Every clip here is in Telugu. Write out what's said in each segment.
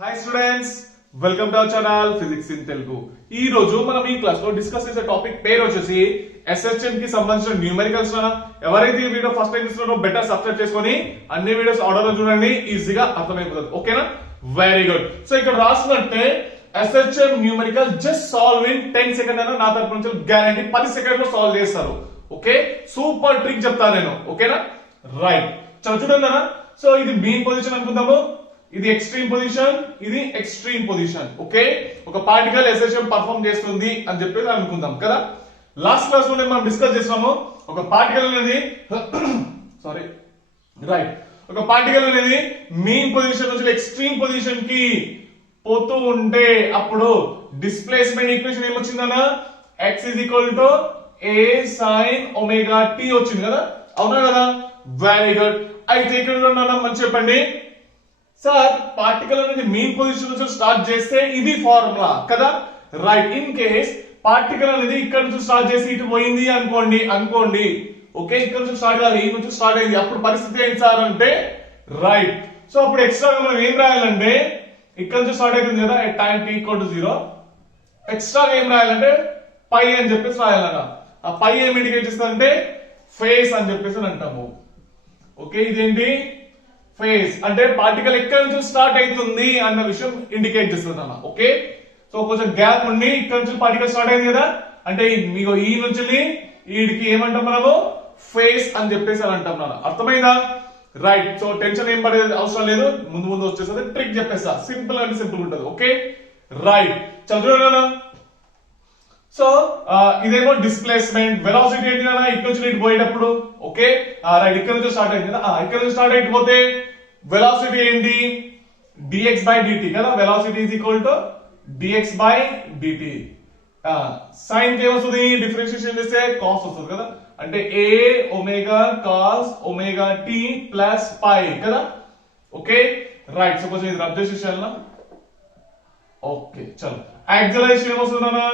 Hi students, welcome to our channel physics in Telugu. ఈ రోజు మనం ఈ క్లాస్ లో డిస్కస్ చేసే టాపిక్ పేరు వచ్చేసి SHM కి సంబంధించిన న్యూమెరికల్స్. ఎవరైతే ఈ వీడియో ఫస్ట్ టైం చూస్తున్నారో బెటర్ సబ్స్క్రైబ్ చేసుకొని అన్ని వీడియోస్ ఆర్డర్ లో చూడండి, ఈజీగా అర్థమైపోతుంది. ఓకేనా? Very good. సో ఇక్కడ రాసినట్టే SHM numerical just solve in 10 second అయినా నా తరపు నుంచి గ్యారంటీ 10 సెకండ్ లో సాల్వ్ చేస్తారు. ఓకే, సూపర్ ట్రిక్ చెప్తాను నేను. ఓకేనా? రైట్, చూడండి. సో ఇది మీన్ పొజిషన్ అనుకుందాము, ఇది ఎక్స్ట్రీమ్ పొజిషన్, ఇది ఎక్స్ట్రీమ్ పొజిషన్. ఓకే, ఒక పార్టికల్ SHM పర్ఫార్మ్ చేస్తుంది అని చెప్పేసి అనుకుందాం కదా. లాస్ట్ క్లాస్ లో మనం డిస్కస్ చేసాము, ఒక పార్టికల్ అనేది సారీ రైట్ ఒక పార్టికల్ అనేది మీన్ పొజిషన్ నుంచి ఎక్స్ట్రీమ్ పొజిషన్ కి పోతూ ఉంటే అప్పుడు డిస్ప్లేస్మెంట్ ఈక్వేషన్ ఏమొచ్చిందన్నా, x a sin omega t వచ్చింది కదా. అవునా కదా? Very good. అయితే ఇక్కడ మంచి చెప్పండి సార్, పార్టికల్ అనేది మీన్ పొజిషన్ నుంచి స్టార్ట్ చేస్తే ఇది ఫార్ములా కదా. రైట్, ఇన్ కేస్ పార్టికల్ అనేది ఇక్కడ నుంచి స్టార్ట్ చేసి ఇటు పోయింది అనుకోండి. ఓకే, ఇక్కడ నుంచి స్టార్ట్ కాదు, ఈ నుంచి స్టార్ట్ అయింది, అప్పుడు పరిస్థితి ఏంటి సార్ అంటే రైట్. సో అప్పుడు ఎక్స్ట్రా మనం ఏం రాయాలంటే, ఇక్కడ నుంచి స్టార్ట్ అవుతుంది కదా టైం t = 0, ఎక్స్ట్రా ఏం రాయాలంటే పై అని చెప్పేసి రాయాలన్న. ఆ పై ఏం ఇండికేట్ చేస్తుందంటే ఫేస్ అని చెప్పేసి అంటాము. ఓకే, ఇదేంటి ఫేజ్ అంటే పార్టికల్ ఎక్కడి నుంచి స్టార్ట్ అవుతుంది అన్న విషయం ఇండికేట్ చేస్తుంది అన్న. ఓకే, సో కొంచెం గ్యాప్ ఉండి ఇక్కడ నుంచి పార్టికల్ స్టార్ట్ అయింది కదా, అంటే మీకు ఈ నుంచి వీడికి ఏమంటాం మనము, ఫేజ్ అని చెప్పేసి అని అంటాం నాన్న. అర్థమైందా? రైట్. సో టెన్షన్ ఏం పడేది అవసరం లేదు, ముందు వచ్చేస్తుంది, ట్రిక్ చెప్పేస్తా, సింపుల్ అంటే సింపుల్ ఉంటుంది. ఓకే రైట్, చదువునా. సో ఇదేమో డిస్ప్లేస్మెంట్, వెలాసిటీ ఏంటి నాన్న, ఇక్కడ నుంచి ఇటు పోయేటప్పుడు. ఓకే రైట్, ఇక్కడ నుంచి స్టార్ట్ అయింది కదా, ఇక్కడ నుంచి స్టార్ట్ అయిపోతే వెలాసిటీ ఏంటి, dx/dt కదా. Velocity = dx/dt. సైన్ కి ఏమొస్తుంది, డిఫరెన్షియేషన్ చేస్తే కాస్ వస్తుంది కదా, అంటే a omega cos omega t plus pi కదా. ఓకే రైట్, సపోజ్ ఇది రద్దు చేసేయాలనా. ఓకే చలో, యాక్సిలరేషన్ ఏమొస్తుందన్నా,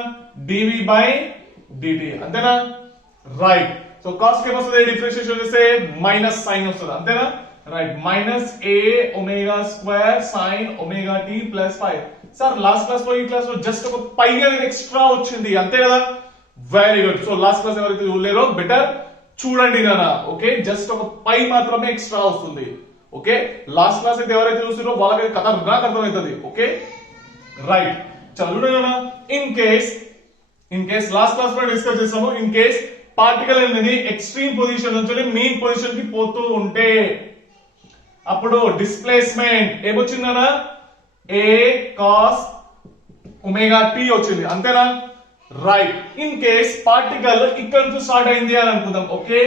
dv/dt అంతేనా. రైట్, సో కాస్ కి ఏమొస్తుంది, డిఫరెన్షియేషన్ చేస్తే మైనస్ సైన్ వస్తుంది అంతేనా. Right, -a omega square sin omega t plus pi. Sir last class లో ఈ క్లాస్ లో జస్ట్ ఒక పై అనేది ఎక్స్ట్రా వచ్చింది అంతే కదా. Very good. So last class ఎవరైతే చూడలేరో బెటర్ చూడండి నాన్న. ఓకే, జస్ట్ ఒక పై మాత్రమే ఎక్స్ట్రా వస్తుంది. ఓకే, లాస్ట్ క్లాస్ అయితే ఎవరైతే చూస్తారో వాళ్ళకి కథ నాకు అర్థమవుతుంది. ఓకే రైట్, చదువునా. ఇన్ కేస్ లాస్ట్ క్లాస్ లో డిస్కస్ చేసాము, ఇన్ కేస్ పార్టికల్ అనేది ఎక్స్ట్రీమ్ పొజిషన్ నుంచి మీన్ పొజిషన్ కి పోతూ ఉంటే అప్పుడు డిస్ప్లేస్మెంట్ ఏమొచ్చిందనా, a cos ఒమేగా t వచ్చింది అంతేనా. రైట్, ఇన్ కేస్ పార్టికల్ ఇక్కడ నుంచి స్టార్ట్ అయింది అని అనుకుందాం. ఓకే,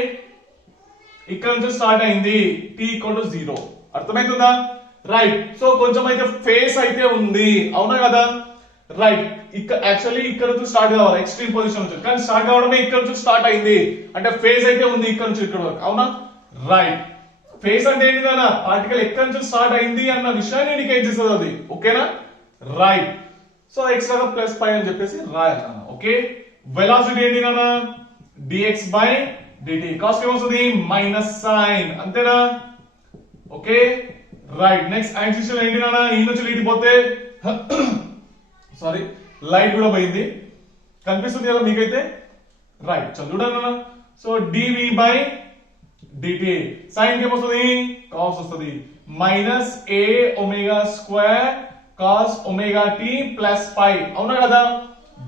ఇక్కడ నుంచి స్టార్ట్ అయింది, t = 0. అర్థమవుతుందా? రైట్, సో కొంచెం అయితే ఫేస్ అయితే ఉంది, అవునా కదా. రైట్, యాక్చువల్లీ ఇక్కడ నుంచి స్టార్ట్ కావాలి ఎక్స్ట్రీమ్ పొజిషన్ నుంచి, కానీ స్టార్ట్ కావడమే ఇక్కడ నుంచి స్టార్ట్ అయింది, అంటే ఫేజ్ అయితే ఉంది ఇక్కడ నుంచి ఇక్కడ వరకు. అవునా? రైట్, ఫేజ్ అంటే ఏంటి నాన్న, పార్టికల్ ఎక్కడి నుంచి స్టార్ట్ అయింది అన్న విషయాన్ని ఇండికేట్ చేస్తుంది అది. ఓకేనా? Right, so extra plus pi అని చెప్పేసి రాయాలి నాన్న. ఓకే, వెలాసిటీ ఏంటి నాన్న, dx/dt. కాస్ట్ ఏమొస్తుంది, మైనస్ సైన్ అంతేనా. ఓకే రైట్, నెక్స్ట్ యాక్సిషన్ ఏంటి నాన్న, ఈ నుంచి ఇటు పోతే సారీ లైట్ కూడా పోయింది, కనిపిస్తుంది కదా మీకైతే. రైట్, చదువుడన్నా. సో dv/dt, సైన్ ఏమొస్తుంది, కాస్ వస్తుంది, -a omega square cos omega t plus pi. అవునా కదా?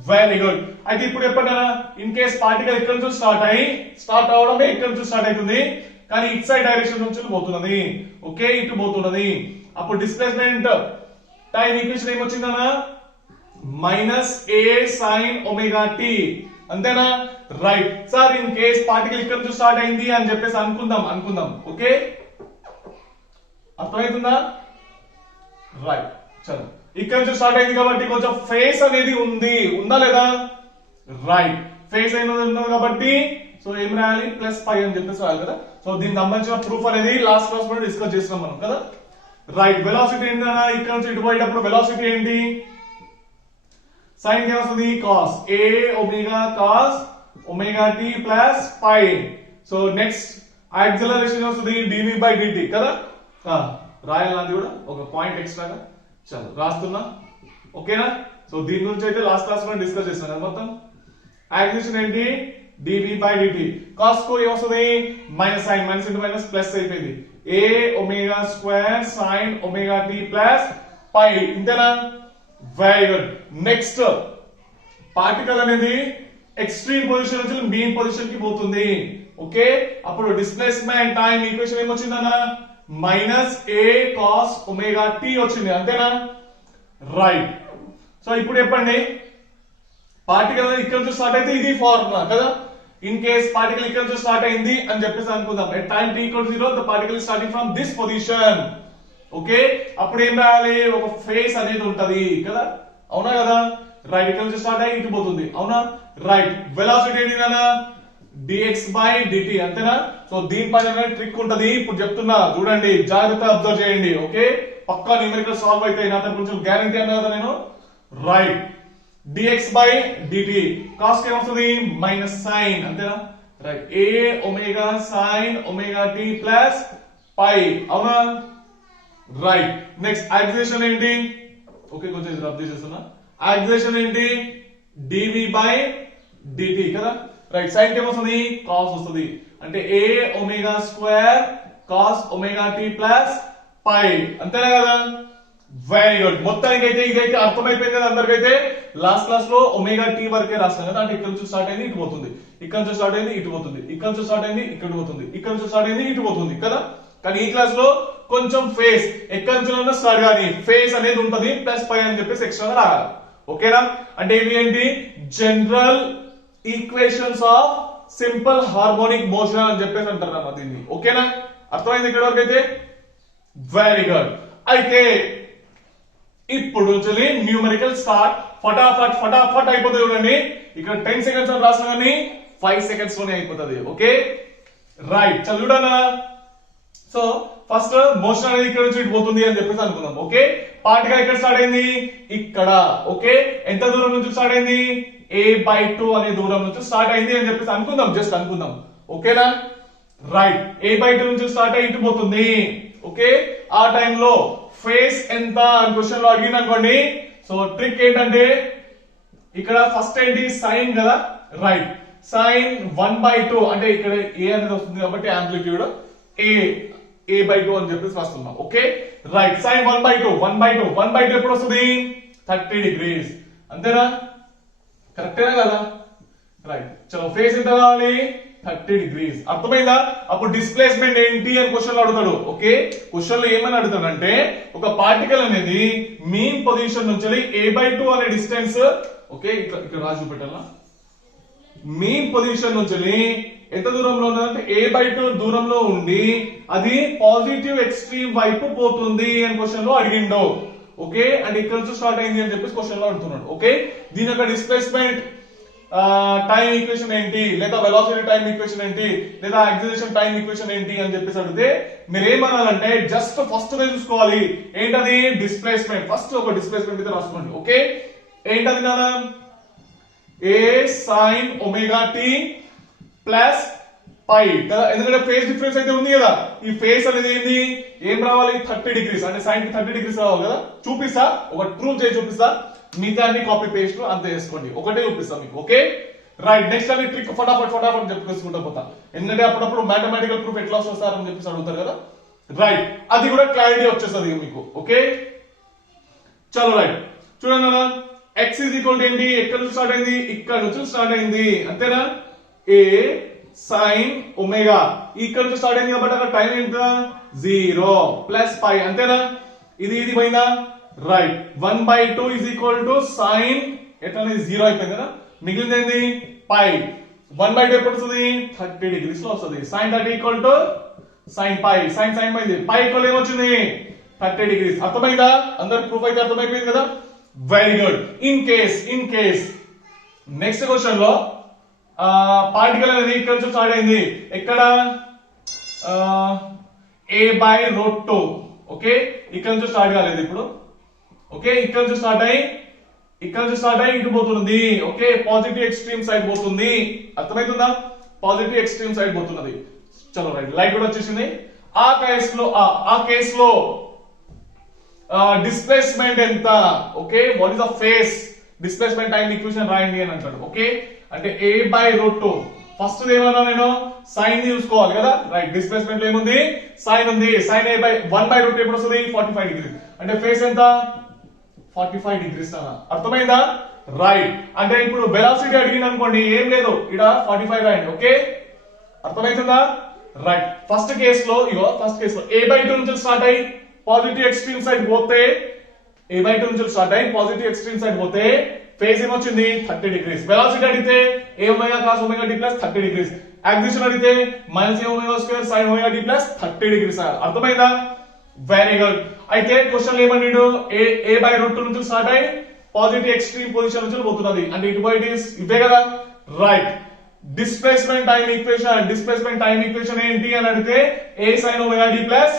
Very good. అయితే ఇప్పుడు చెప్పండి, ఇన్ కేస్ పార్టికల్ ఇక్కడ నుంచి స్టార్ట్ అవడమే ఇక్కడ నుంచి స్టార్ట్ అవుతుంది, కానీ ఇట్ సైడ్ డైరెక్షన్ నుంచి పోతున్నది. ఓకే, ఇటు పోతున్నది, అప్పుడు డిస్ప్లేస్మెంట్ టైం ఈక్వేషన్ ఏమొచ్చిందన్నా, -a sin ఒమేగా t అంతేనా. Right, sir in case particle ఇక్కడ నుంచి స్టార్ట్ అయింది అని చెప్పేసి అనుకుందాం. ఓకే, అర్థమవుతుందా? రైట్, చలో, ఇక్కడ నుంచి స్టార్ట్ అయింది కాబట్టి కొంచెం ఫేస్ అనేది ఉందా లేదా. రైట్, ఫేస్ అనేది ఉన్నది కాబట్టి సో ఏం రాయాలి, ప్లస్ పై అని చెప్పేసి రాయాలి కదా. సో దీనికి సంబంధించిన ప్రూఫ్ అనేది లాస్ట్ క్లాస్ లో డిస్కస్ చేస్తున్నాం మనం కదా. రైట్, వెలాసిటీ ఏంటన్నా, ఇక్కడ నుంచి ఇటు పోయేటప్పుడు వెలాసిటీ ఏంటి, సైన్ ఏమొస్తుంది, cos a omega cos omega t plus pi. So next acceleration వస్తుంది dv/dt కదా. రాయాలి కూడా ఒక పాయింట్ ఎక్స్ట్రాగా. చలో రాస్తున్నా, ఓకేనా? సో దీని గురించి అయితే లాస్ట్ క్లాస్ లో డిస్కస్ చేస్తాను కదా మొత్తం. యాక్సిలేషన్ ఏంటి? dv by dt. కాస్ కో ఏమొస్తుంది? Minus sine, minus into minus plus అయిపోయింది. a omega square sin omega t plus pi, ఇంతేనా? Very good. నెక్స్ట్ పార్టికల్ అనేది ఎక్స్ట్రీమ్ పొజిషన్ నుంచి మీన్ పొజిషన్ కి పోతుంది. ఓకే, అప్పుడు డిస్ప్లేస్మెంట్ టైం ఈక్వేషన్ ఏమొచ్చిందన్న? Minus a cos omega t వచ్చింది, అంతేనా? రైట్. సో ఇప్పుడు చెప్పండి, పార్టికల్ అనేది ఇక్కడ నుంచి స్టార్ట్ అయితే ఇది ఫార్ములా కదా. ఇన్ కేస్ పార్టికల్ ఇక్కడ నుంచి స్టార్ట్ అయింది అని చెప్పేసి అనుకుందాం. At time t equal 0 the particle is starting from this position. Okay, అప్పుడు ఏం రాయాలి? ఒక ఫేస్ అనేది ఉంటది కదా, అవునా కదా? రైట్, ఇక్కడ నుంచి స్టార్ట్ అయ్యి ఇటు పోతుంది, అవునా? రైట్. వెలాసిటీ ఏంటి నాన్న? dx by dt, అంతేనా? సో దీనిపైన ట్రిక్ ఉంటది, ఇప్పుడు చెప్తున్నా చూడండి, జాగ్రత్త అబ్జర్వ్ చేయండి. ఓకే, పక్కా న్యూమరికల్ సాల్వ్ అవుతాయి, నా తరపు నుంచి గ్యారంటీ అన్నా కదా నేను. Right, dx by dt cos ఏమొస్తుంది? మైనస్ సైన్, అంతేనా? Right, a omega sin omega t plus pi, అవునా? రైట్. నెక్స్ట్ యాక్సిలేషన్ ఏంటి? ఓకే, కొంచెం ఇది రబ్ చేసేస్తున్నా. యాక్సిలేషన్ ఏంటి? dv by dt కదా. రైట్, సైన్ ఏమొస్తుంది? కాస్ వస్తుంది, అంటే a omega square cos omega t plus pi, అంతేనా కదా? Very good. మొత్తానికి అయితే ఇదైతే అర్థమైపోయింది కదా అందరికైతే. లాస్ట్ క్లాస్ లో ఒమేగా టీ వరకే రాస్తాం కదా, అంటే ఇక్కడ నుంచి స్టార్ట్ అయింది ఇటు పోతుంది, ఇక్కడ నుంచి స్టార్ట్ అయింది ఇటు పోతుంది, ఇక్కడ నుంచి స్టార్ట్ అయింది ఇక్కడ పోతుంది, ఇక్కడ నుంచి స్టార్ట్ అయింది ఇటు పోతుంది కదా. కానీ ఈ క్లాస్ లో కొంచెం ఫేస్ ఎక్కడి నుంచి స్టార్ట్ కానీ ఫేస్ అనేది ఉంటది, ప్లస్ పై అని చెప్పేసి ఎక్స్ట్రా రాయాలి. ఓకేనా? అంటే ఇవి ఏంటి? General equations of simple harmonic motion అని చెప్పేసి అంటారు దీన్ని. ఓకేనా? అర్థమైంది ఇక్కడ వరకు అయితే? Very good. అయితే ఇప్పుడు న్యూమరికల్ స్టార్ట్. ఫటాఫట్ ఫటాఫట్ అయిపోతుంది చూడండి. ఇక్కడ 10 సెకండ్స్ అని రాసిన కానీ 5 సెకండ్స్ లోనే అయిపోతుంది. Okay, right. చదువుడన్నా. సో ఫస్ట్ మోషన్ అనేది ఇక్కడ నుంచి ఇటు పోతుంది అని చెప్పేసి అనుకుందాం. ఓకే, పార్టికల్ ఎక్కడ స్టార్ట్ అయింది? ఇక్కడ. ఓకే, ఎంత దూరం నుంచి స్టార్ట్ అయింది? a/2 అనే దూరం నుంచి స్టార్ట్ అయింది అని చెప్పేసి అనుకుందాం, జస్ట్ అనుకుందాం. ఓకేనా? రైట్, a/2 నుంచి స్టార్ట్ అయ్యి ఇటు పోతుంది. ఓకే, ఆ టైంలో ఫేస్ ఎంత అని క్వశ్చన్ లో అడిగిన అనుకోండి. సో ట్రిక్ ఏంటంటే ఇక్కడ ఫస్ట్ ఏంటి? సైన్ కదా. రైట్, సైన్ 1/2 అంటే ఇక్కడ ఏ అనేది వస్తుంది కాబట్టి యాంప్లిట్యూడ్ a/2 అని చెప్పేసి వస్తున్నాం. Okay, right. సైన్ 1/2 ఎప్పుడు వస్తుంది? 30 డిగ్రీస్, అంతేనా? కరెక్టేనా కదా? రైట్. చలో, ఫేస్ ఎంత కావాలి? 30 డిగ్రీస్. అర్థమైందా? అప్పుడు డిస్ప్లేస్మెంట్ ఏంటి అని క్వశ్చన్ లో అడుగుతాడు. ఓకే, క్వశ్చన్ లో ఏమని అడుగుతాడంటే ఒక పార్టికల్ అనేది మీన్ పొజిషన్ నుంచి a/2 అనే డిస్టెన్స్, ఓకే ఇక్కడ రాసి చూపెట్టాలా, మీన్ పొజిషన్ నుంచి ఎంత దూరంలో ఉన్నదంటే a/2 దూరంలో ఉండి అది పాజిటివ్ ఎక్స్ట్రీమ్ వైపు పోతుంది అని క్వశ్చన్ లో అడిగిండు. ఓకే, అంటే ఇక్కడ నుంచి స్టార్ట్ అయింది అని చెప్పేసి క్వశ్చన్ లో అడుగుతున్నాడు. ఓకే, దీని యొక్క డిస్ప్లేస్మెంట్ టైం ఈక్వేషన్ ఏంటి, లేదా వెలాసిటీ టైం ఈక్వేషన్ ఏంటి, లేదా యాక్సిలరేషన్ టైం ఈక్వేషన్ ఏంటి అని చెప్పేసి అడిగితే మీరు ఏమనాలంటే జస్ట్ ఫస్ట్ చూసుకోవాలి ఏంటది? డిస్ప్లేస్మెంట్. ఫస్ట్ ఒక డిస్ప్లేస్మెంట్ అయితే రాసుకోండి. ఓకే, ఏంటది నాన్న? a sin omega t plus pi కదా, ఎందుకంటే ఫేస్ డిఫరెన్స్ అయితే ఉంది కదా. ఈ ఫేస్ అనేది ఏంటి? ఏం రావాలి? 30 డిగ్రీస్, అంటే సైన్ కి 30 డిగ్రీస్ రావాలి కదా. చూపిస్తా, ఒక ప్రూఫ్ చేసి చూపిస్తా, మిగతా కాపీ పేస్ట్ అంతే చేసుకోండి, ఒకటే చూపిస్తా మీకు. Okay, right. నెక్స్ట్ అని ట్రిక్ ఫటాఫట్ ఫటాఫట్ చెప్పుకుంటూ పోతా, ఎందుకంటే అప్పుడప్పుడు మ్యాథమెటికల్ ప్రూఫ్ ఎట్లా వస్తారని చెప్పేసి అడుగుతారు కదా. రైట్, అది కూడా క్లారిటీ వచ్చేస్తుంది మీకు. ఓకే, చలో రైట్. చూడండి, x ఈజ్ ఈక్వల్ ఏంటి? ఎక్కడ నుంచి స్టార్ట్ అయింది? ఇక్కడ నుంచి స్టార్ట్ అయింది, అంతేనా? a sin ఒమేగా ఇక్కడ నుంచి స్టార్ట్ అయింది కాబట్టి అక్కడ టైం ఎంత? 0 ప్లస్ పై, అంతేనా? ఇది పోయిందా? Right, 1/2 is equal to sine ఎట్లా 0 అయిపోయింది కదా. మిగిలింది ఏంది? పై. 1/2 ఎప్పుడు వస్తుంది? 30 డిగ్రీస్ లో వస్తుంది. Sine 30 equal to sine pi. Sine పోయింది, పై ఈక్వల్ ఏమొచ్చింది? 30 డిగ్రీస్. అర్థమైందా? అందరికి ప్రూఫ్ అయితే అర్థమైపోయింది కదా. Very good. In case next question లో పార్టికల్ అనేది ఇక్కడ నుంచి స్టార్ట్ అయింది, ఎక్కడ? a/√2. ఓకే, ఇక్కడ నుంచి స్టార్ట్ కాలేదు ఇప్పుడు. ఓకే, ఇక్కడ నుంచి స్టార్ట్ అయ్యి ఇటు పోతుంది. ఓకే, పాజిటివ్ ఎక్స్ట్రీమ్ సైడ్ పోతుంది. అర్థమవుతుందా? పాజిటివ్ ఎక్స్ట్రీమ్ సైడ్ పోతున్నది. చలో రైట్, లైట్ కూడా వచ్చేసింది. ఆ కేసులో డిస్ప్లేస్మెంట్ ఎంత, okay what is the face displacement time equation రాయండి అని అంటాడు. ఓకే అంటే a బై రూట్ 2 ఫస్ట్ ఏమన్నా నేను సైన్ చూసుకోవాలి కదా, రైట్ డిస్ప్లేస్మెంట్ ఏముంది సైన్ ఉంది, sine a by 1 by root ఎప్పుడు వస్తుంది 45 డిగ్రీ, అంటే ఫేస్ ఎంత 45 డిగ్రీస్ అన్న, అర్థమైందా రైట్. అంటే ఇప్పుడు వెలాసిటీ అడిగింది అనుకోండి ఏం లేదు ఇక్కడ 45 రాయండి, ఓకే అర్థమవుతుందా రైట్. ఫస్ట్ కేసులో a బై 2 నుంచి స్టార్ట్ అయ్యి పాజిటివ్ ఎక్స్ట్రీమ్ సైడ్ పోతే a బై 2 నుంచి స్టార్ట్ అయ్యి పాజిటివ్ ఎక్స్ట్రీమ్ సైడ్ పోతే ఫేజ్ ఏమొచ్చింది 30 డిగ్రీస్. వెలాసిటీ అడిగితే a omega cos omega t plus 30 degrees. Acceleration అడిగితే minus a omega square sin omega t plus 30 degrees. అర్థమైందా వెరీ గుడ్. అయితే క్వశ్చన్ ఏమన్నాడు a బై రూట్ 2 నుంచి స్టార్ట్ అయ్యి పాజిటివ్ ఎక్స్ట్రీమ్ పొజిషన్ నుంచి పోతున్నది అంటే ఇటు బై ఇట్ ఇస్ ఇవే కదా రైట్. డిస్ప్లేస్మెంట్ టైం ఈక్వేషన్ ఏంటి అని అడిగితే a sin omega t plus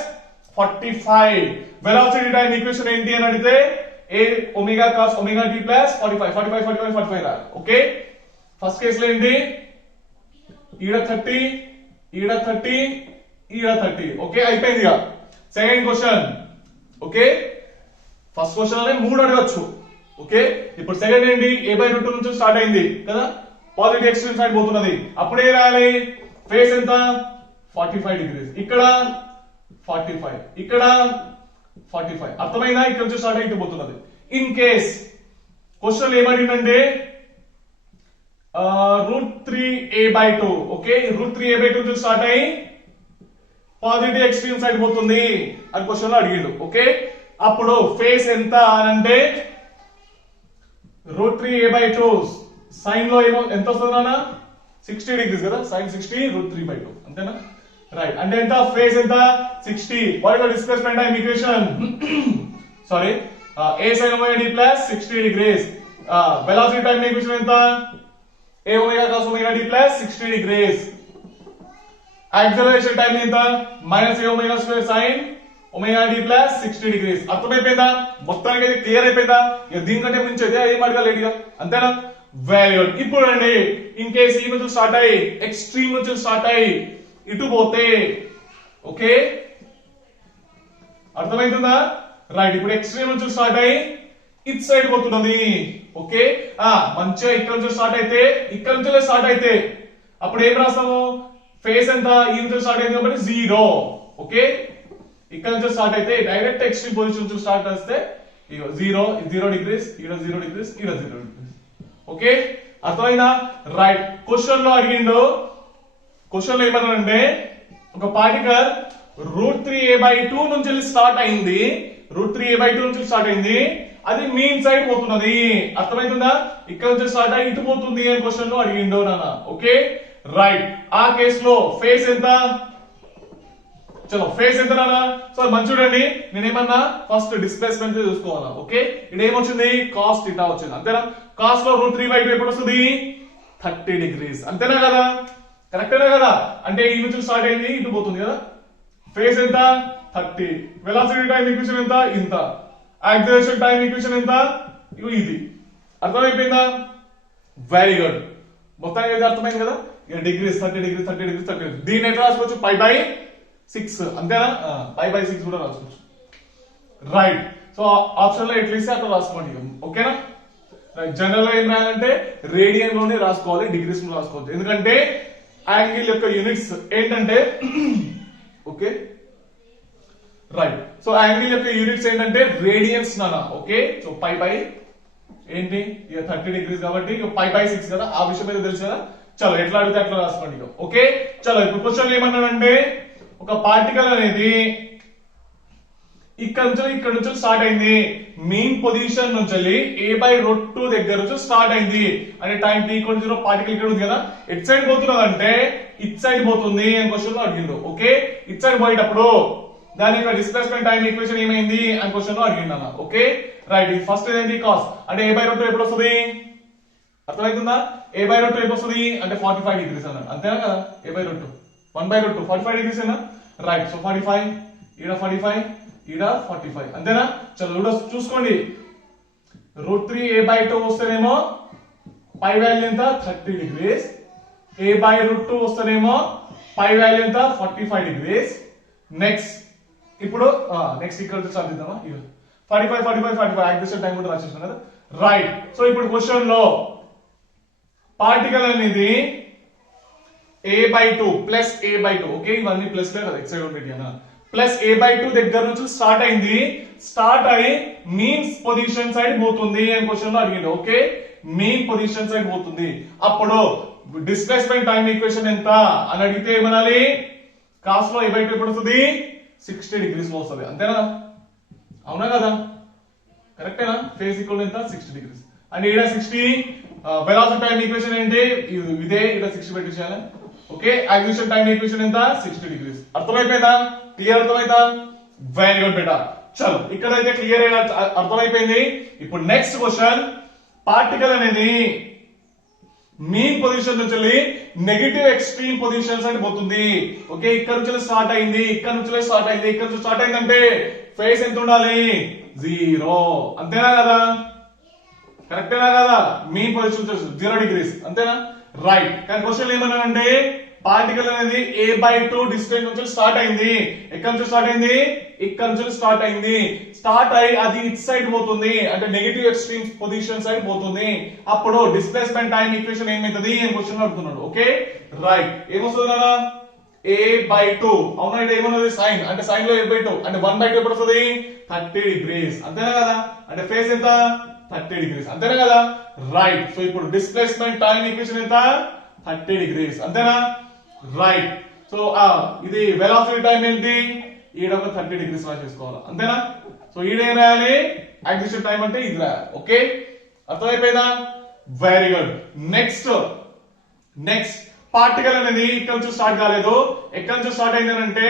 45. Velocity time equation ఏంటి అని అడిగితే a omega cos omega t plus 45 రా. ఓకే ఫస్ట్ కేసులో ఏంటి ఈడ 30 ఈడ 30 ఈడ 30. ఓకే అయిపోయింది ఇక. Second question okay first question అనే 3 అడగొచ్చు. ఓకే ఇప్పుడు సెకండ్ ఏంటి a బై రూట్ 2 నుంచి స్టార్ట్ అయింది కదా, పాజిటివ్ ఎక్స్ట్రీమ్ సైడ్ పోతున్నది, అప్పుడు ఏం రాయాలి ఫేస్ ఎంత 45 డిగ్రీస్, ఇక్కడ 45 ఇక్కడ 45. అర్థమైందా ఇక్కడ నుంచి స్టార్ట్ అయితే పోతున్నది. ఇన్ కేస్ క్వశ్చన్ ఏమడిగిందంటే root 3a by 2, okay root 3a by 2 నుంచి స్టార్ట్ అయ్యి పాజిటివ్ ఎక్స్ట్రీమ్ సైడ్ పోతుంది అని క్వశ్చన్ లో అడిగిండు. ఓకే అప్పుడు ఫేస్ ఎంత అని అంటే రూట్ 3a బై 2 సైన్ లో ఏమో ఎంత వస్తుంది నాన్న 60 డిగ్రీస్ కదా, సైన్ 60 రూట్ 3 బై 2 అంతేనా రైట్. అంటే ఎంత ఫేస్ ఎంత 60. What is the displacement time equation sorry a sin omega t plus 60 degrees. Velocity time equation ఎంత a omega cos omega t plus 60 degrees. Acceleration time ఎంత minus a omega square sin omega t plus 60 degrees. అర్థమైపోయిందా మొత్తానికి అయితే క్లియర్ అయిపోయిందా, ఇక దీనికంటే మించి అయితే ఏం అడగాలి ఇక అంతేనా వెరీ గుడ్. ఇప్పుడు అండి ఇన్ కేస్ ఈ నుంచి స్టార్ట్ అయ్యి ఎక్స్ట్రీమ్ నుంచి స్టార్ట్ అయ్యి ఇటు పోతే ఓకే అర్థమైతుందా రైట్. ఇప్పుడు ఎక్స్ట్రీమ్ నుంచి స్టార్ట్ అయ్యి ఇట్ సైడ్ పోతున్నది. ఓకే మంచిగా ఇక్కడ నుంచి స్టార్ట్ అయితే ఇక్కడ నుంచి స్టార్ట్ అయితే అప్పుడు ఏం రాస్తాము ఫేస్ ఎంత ఈ నుంచి స్టార్ట్ అయింది కాబట్టి 0. ఓకే ఇక్కడ నుంచి స్టార్ట్ అయితే డైరెక్ట్ ఎక్స్ట్రీమ్ పొజిషన్ నుంచి స్టార్ట్ చేస్తే 0 డిగ్రీస్ ఇక్కడ 0 డిగ్రీస్ ఇక్కడ 0 డిగ్రీస్. ఓకే అర్థమైందా రైట్. క్వశ్చన్ లో అడిగిండు, క్వశ్చన్ లో ఏమన్నాడంటే ఒక పార్టికల్ రూట్ 3a బై 2 నుంచి స్టార్ట్ అయింది, రూట్ 3a బై 2 నుంచి స్టార్ట్ అయింది, అది మీన్ సైడ్ పోతున్నది. అర్థమైతుందా ఇక్కడ నుంచి స్టార్ట్ అయ్యి ఇటు పోతుంది అని క్వశ్చన్ లో అడిగిండు నాన్న. Okay right. ఆ కేసులో ఫేస్ ఎంత చలో ఫేస్ ఎంత నాన్న సో మంచి చూడండి నేనేమన్నా ఫస్ట్ డిస్ప్లేస్మెంట్ చూసుకోవాలా. ఓకే ఇది ఏమొచ్చింది కాస్ థీటా వచ్చింది అంతేనా. కాస్ లో రూట్ 3 బై 2 ఎప్పుడు వస్తుంది 30 డిగ్రీస్ అంతేనా కదా కరెక్టేనా కదా. అంటే ఈ నుంచి స్టార్ట్ అయింది ఇటు పోతుంది కదా, ఫేస్ ఎంత 30, వెలాసిటీ టైం ఈక్వేషన్ ఎంత ఇంత, యాక్సిలరేషన్ టైం ఈక్వేషన్ ఎంత ఇది. అర్థమైపోయిందా వెరీ గుడ్. మొత్తానికి అయితే అర్థమైంది కదా. ఇక డిగ్రీస్ 30 డిగ్రీస్ 30 డిగ్రీస్ 30 డిగ్రీస్ దీన్ని ఎట్లా రాసుకోవచ్చు పై బై 6 అంతేనా, పై బై 6 కూడా రాసుకోవచ్చు రైట్. సో ఆప్షన్ లో ఎట్లా ఇస్తే అట్లా రాసుకోండి ఓకేనా. జనరల్ గా ఏం రాయాలంటే రేడియన్ లోనే రాసుకోవాలి, డిగ్రీస్ లో రాసుకోవచ్చు, ఎందుకంటే యాంగిల్ యొక్క యూనిట్స్ ఏంటంటే ఓకే రైట్. సో యాంగిల్ యొక్క యూనిట్స్ ఏంటంటే రేడియన్స్ నానా. ఓకే సో పై బై ఏంటి ఇక 30 డిగ్రీస్ కాబట్టి పై బై 6 కదా, ఆ విషయం మీద తెలుసు కదా. చలో ఎట్లా అడిగితే అట్లా రాసుకోండి ఓకే. చలో ఇప్పుడు క్వశ్చన్ ఏమన్నాడంటే ఒక పార్టికల్ అనేది ఇక్కడ నుంచి స్టార్ట్ అయింది, మెయిన్ పొజిషన్ నుంచి a బై రూట్ 2 దగ్గర నుంచి స్టార్ట్ అయింది అంటే టైం t=0 పార్టికల్ ఇక్కడ ఉంది కదా, ఎట్ సైడ్ పోతున్నది అంటే ఇట్ సైడ్ పోతుంది అని క్వశ్చన్ లో అడిగిండు. ఓకే ఇట్ సైడ్ పోయేటప్పుడు దాని యొక్క డిస్ప్లేస్మెంట్ టైం ఈక్వేషన్ ఏమైంది అని క్వశ్చన్ లో అడిగిండు అన్న. Okay right. ఇది ఫస్ట్ ఏంటి కాస్ అంటే a బై రూట్ 2 ఎప్పుడు వస్తుంది అర్థమవుతుందా, a బై రూట్ 2 ఎప్పుడు వస్తుంది అంటే 45 డిగ్రీస్ అన్నాడు అంతేనా కదా. a by root 2 1 by root 2 45 degrees అన్నా రైట్. సో 45 ఈడ 45 ఈడ 45 అంతేనా. చలో చూసుకోండి రూట్ 3a బై 2 వస్తేనేమో పై వాల్యూ ఎంత 30 డిగ్రీస్, a బై రూట్ 2 వస్తేనేమో పై వాల్యూ ఎంత 45 డిగ్రీస్. నెక్స్ట్ ఇప్పుడు నెక్స్ట్ ఇక్కడ చదివిద్దామా 45 యాక్సిలేషన్ టైం కూడా రాసేసాం కదా. రైట్. సో ఇప్పుడు క్వశ్చన్ లో పార్టికల్ అనేది a/2 ప్లస్ a/2, ఓకే ఇవన్నీ ప్లస్ లే కదా, ఎక్స్ సైడ్ ఉండేది అన్న, ప్లస్ a/2 దగ్గర నుంచి స్టార్ట్ అయింది, స్టార్ట్ అయ్యి మీన్ పొజిషన్ సైడ్ పోతుంది అని క్వశ్చన్ లో అడిగింది. ఓకే మీన్ పొజిషన్ సైడ్ పోతుంది. అప్పుడు డిస్ప్లేస్మెంట్ టైం ఈక్వేషన్ ఎంత అని అడిగితే ఏమనాలి, కాస్ లో a/2 ఎప్పుడు వస్తుంది, 60 డిగ్రీస్ లో వస్తుంది. అంతేనా, అవునా కదా, కరెక్టేనా. ఫేస్ ఈక్వల్ ఎంత, 60 డిగ్రీస్. అండ్ ఇక్కడ 60 వెలాసిటీ టైం ఈక్వేషన్ ఏంటి, ఇదే ఇక్కడ 60 పెట్టేసాను. ఓకే యాక్సిలేషన్ టైం ఈక్వేషన్ ఎంత, 60 డిగ్రీస్. అర్థమైపోయిందా, క్లియర్ అర్థమైందా, వెరీ గుడ్ బేటా. చలో ఇక్కడైతే క్లియర్ అర్థమైపోయింది. ఇప్పుడు నెక్స్ట్ క్వశ్చన్, పార్టికల్ అనేది మీన్ పొజిషన్ నుంచి నెగటివ్ ఎక్స్ట్రీమ్ పొజిషన్స్ అని పోతుంది. ఓకే ఇక్కడ నుంచి స్టార్ట్ అయింది, ఇక్కడ నుంచి స్టార్ట్ అయింది, ఇక్కడ నుంచి స్టార్ట్ అయిందంటే ఫేస్ ఎంత ఉండాలి, 0. అంతేనా కదా, కరెక్టేనా కదా, మీన్ పొజిషన్ 0 డిగ్రీస్ అంతేనా. రైట్. కానీ క్వశ్చన్ ఏమన్నానంటే పార్టికల్ అనేది a/2 డిస్టెన్స్ నుంచి స్టార్ట్ అయింది, ఎక్కడి నుంచి స్టార్ట్ అయింది, ఇక్కడ నుంచి స్టార్ట్ అయింది, స్టార్ట్ అయ్యి అది ఇట్ సైడ్ పోతుంది, అంటే నెగటివ్ ఎక్స్ట్రీమ్ పొజిషన్ సైడ్ పోతుంది. అప్పుడు డిస్ప్లేస్మెంట్ టైం ఈక్వేషన్ ఏమవుతుంది అని క్వశ్చన్ అడుగుతున్నాడు. Okay right. ఏమొస్తుంది కదా, a/2, అవునా, ఇది ఏమన్నది సైన్, అంటే సైన్ లో a/2 అంటే 1/2 ఎప్పుడు వస్తుంది, 30 డిగ్రీస్. అంతేనా కదా, అంటే ఫేస్ ఎంత, 30 డిగ్రీస్. అంతేనా కదా. రైట్. సో ఇప్పుడు డిస్ప్లేస్మెంట్ టైం ఈక్వేషన్ ఎంత, 30 డిగ్రీస్. అంతేనా. రైట్. సో ఇది వెలాసిటీ టైం ఏంటి, ఈడ ఒక 30 డిగ్రీస్ రాసేసుకోవాలి. అంతేనా. సో ఈడేం రాయాలి, యాక్సిలేషన్ టైం అంటే ఇది రాయాలి. ఓకే అర్థమైపోయిందా, వెరీ గుడ్. నెక్స్ట్ పార్టికల్ అనేది ఇక్కడ నుంచి స్టార్ట్ కాలేదు, ఎక్కడి నుంచి స్టార్ట్ అయింది అంటే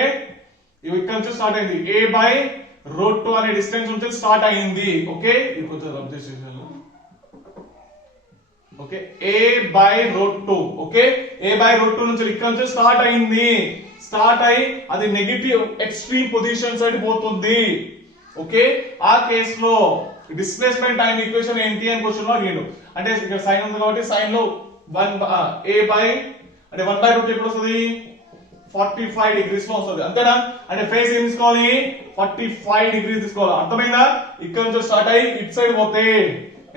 ఇక్కడ నుంచి స్టార్ట్ అయింది, a/√2 అనే డిస్టెన్స్ నుంచి స్టార్ట్ అయింది. ఓకే ఇది కొంచెం రబ్ చేసేసాను. ఓకే a/√2, ఓకే a/√2 నుంచి ఇక్కడ నుంచి స్టార్ట్ అయింది, స్టార్ట్ అయ్యి అది నెగటివ్ ఎక్స్ట్రీమ్ పొజిషన్ సైడ్ పోతుంది. ఓకే ఆ కేస్ లో డిస్ప్లేస్మెంట్ టైం ఈక్వేషన్ ఏంటి అని క్వశ్చన్ లో అడిగాడు. అంటే ఇక్కడ సైన్ ఉంది కాబట్టి సైన్ లో 1/√2 ఎప్పుడు వస్తుంది, 45 డిగ్రీస్ లో వస్తుంది. అంతేనా. అంటే ఫేస్ ఏం తీసుకోవాలి, 45 డిగ్రీస్ తీసుకోవాలి. అర్థమైందా. ఇక్కడ నుంచి స్టార్ట్ అయ్యి ఇట్ సైడ్ పోతే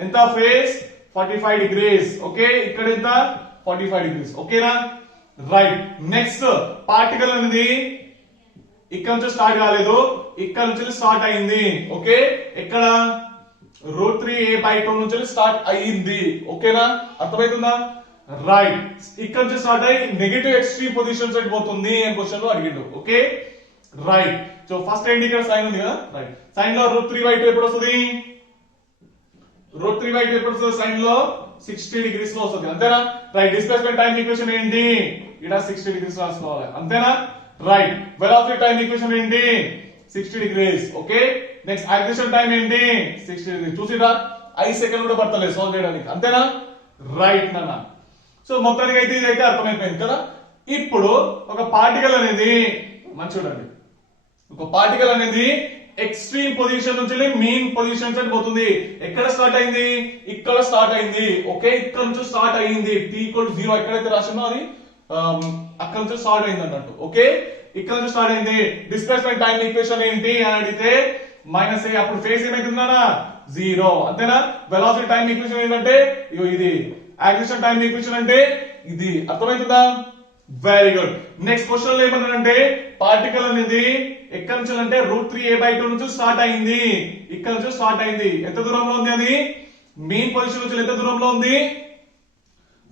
ఎంత, ఫేస్ 45 డిగ్రీస్. ఓకే ఇక్కడ ఎంత, 45 డిగ్రీస్. ఓకేనా. రైట్. నెక్స్ట్ పార్టికల్ అనేది ఇక్కడ నుంచి స్టార్ట్ కాలేదు, ఇక్కడ నుంచి స్టార్ట్ అయింది. ఓకే ఎక్కడ, √3a/2 నుంచి స్టార్ట్ అయ్యింది. ఓకేనా అర్థమవుతుందా. రైట్. ఇక్కడ నుంచి స్టార్ట్ అయ్యి నెగటివ్ ఎక్స్ట్రీమ్ పొజిషన్ సైడ్ పోతుంది అని క్వశ్చన్ లో అడిగిండు. Okay right. సో ఫస్ట్ ఏంటి, ఇక్కడ సైన్ ఉంది కదా. రైట్. సైన్ లో √3/2 ఎప్పుడు వస్తుంది, √3/2 ఎప్పుడు వస్తుంది, సైన్ లో 60 డిగ్రీస్ లో వస్తుంది. అంతేనా. రైట్. డిస్ప్లేస్మెంట్ టైం ఈక్వేషన్ ఏంటి, ఇక్కడ 60 డిగ్రీస్ రాసుకోవాలి. అంతేనా. రైట్. వెలాసిటీ టైం ఈక్వేషన్ ఏంటి, 60 degrees. Okay next acceleration time ఏంటి, 60 డిగ్రీస్. చూసిరా 5 సెకండ్ కూడా పడతలేదు సాల్వ్ చేయడానికి. అంతేనా. రైట్ నాన్న. సో మొత్తానికి అయితే ఇదైతే అర్థమైపోయింది కదా. ఇప్పుడు ఒక పార్టికల్ అనేది మంచి చూడండి, ఒక పార్టికల్ అనేది ఎక్స్ట్రీమ్ పొజిషన్ నుంచి మీన్ పొజిషన్ సైడ్ పోతుంది. ఎక్కడ స్టార్ట్ అయింది, ఇక్కడ స్టార్ట్ అయింది. ఓకే ఇక్కడ నుంచి స్టార్ట్ అయింది, t=0 ఎక్కడైతే రాసిందో అది అక్కడ నుంచి స్టార్ట్ అయింది అన్నట్టు. ఓకే ఇక్కడ నుంచి స్టార్ట్ అయింది. డిస్ప్లేస్మెంట్ టైం ఈక్వేషన్ ఏంటి అని అడిగితే -a, అప్పుడు ఫేస్ ఏమైతుందా, 0. అంతేనా. వెలాసిటీ టైం ఈక్వేషన్ ఏంటంటే ఇది, యాక్సిలేషన్ టైం ఈక్వేషన్ అంటే ఇది. అర్థమవుతుందా, వెరీ గుడ్. నెక్స్ట్ క్వశ్చన్ లో ఏమన్నారంటే పార్టికల్ అనేది ఎక్కడి నుంచి అంటే √3a/2 నుంచి స్టార్ట్ అయింది, ఇక్కడ నుంచి స్టార్ట్ అయింది. ఎంత దూరంలో ఉంది అది, మెయిన్ పొజిషన్ నుంచి ఎంత దూరంలో ఉంది,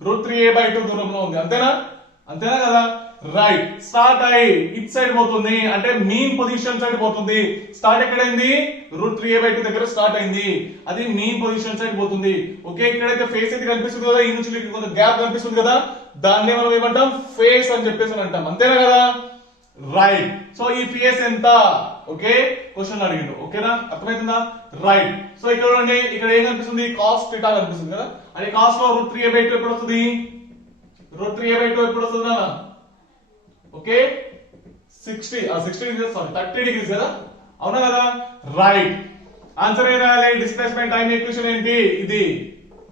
√3a/2 దూరంలో ఉంది. అంతేనా. అంతేనా కదా. రైట్. స్టార్ట్ అయ్యి ఇట్ సైడ్ పోతుంది, అంటే మీన్ పొజిషన్ సైడ్ పోతుంది. స్టార్ట్ ఎక్కడైంది, √3a/2 దగ్గర స్టార్ట్ అయింది, అది మీన్ పొజిషన్ సైడ్ పోతుంది. ఓకే ఇక్కడైతే ఫేస్ అయితే కనిపిస్తుంది కదా, ఈ నుంచి కొంత గ్యాప్ కనిపిస్తుంది కదా, దాన్ని మనం ఏమంటాం, ఫేస్ అని చెప్పేసి అంటాం. అంతేనా కదా. రైట్. సో ఈ ఫేస్ ఎంత, ఓకే క్వశ్చన్ అడిగిండు. ఓకేనా అర్థమవుతుందా. రైట్. సో ఇక్కడ చూడండి, ఇక్కడ ఏం కనిపిస్తుంది, cos θ కనిపిస్తుంది కదా. అంటే cos లో √3a/2 ఎప్పుడు వస్తుంది, √3a/2 ఎప్పుడు వస్తుందా, ఓకే 60 డిగ్రీస్, సారీ 30 డిగ్రీస్ కదా, అవునా కదా. రైట్. ఆన్సర్ ఏం రాయాలి, డిస్ప్లేస్మెంట్ టైం ఈక్వేషన్ ఏంటి, ఇది.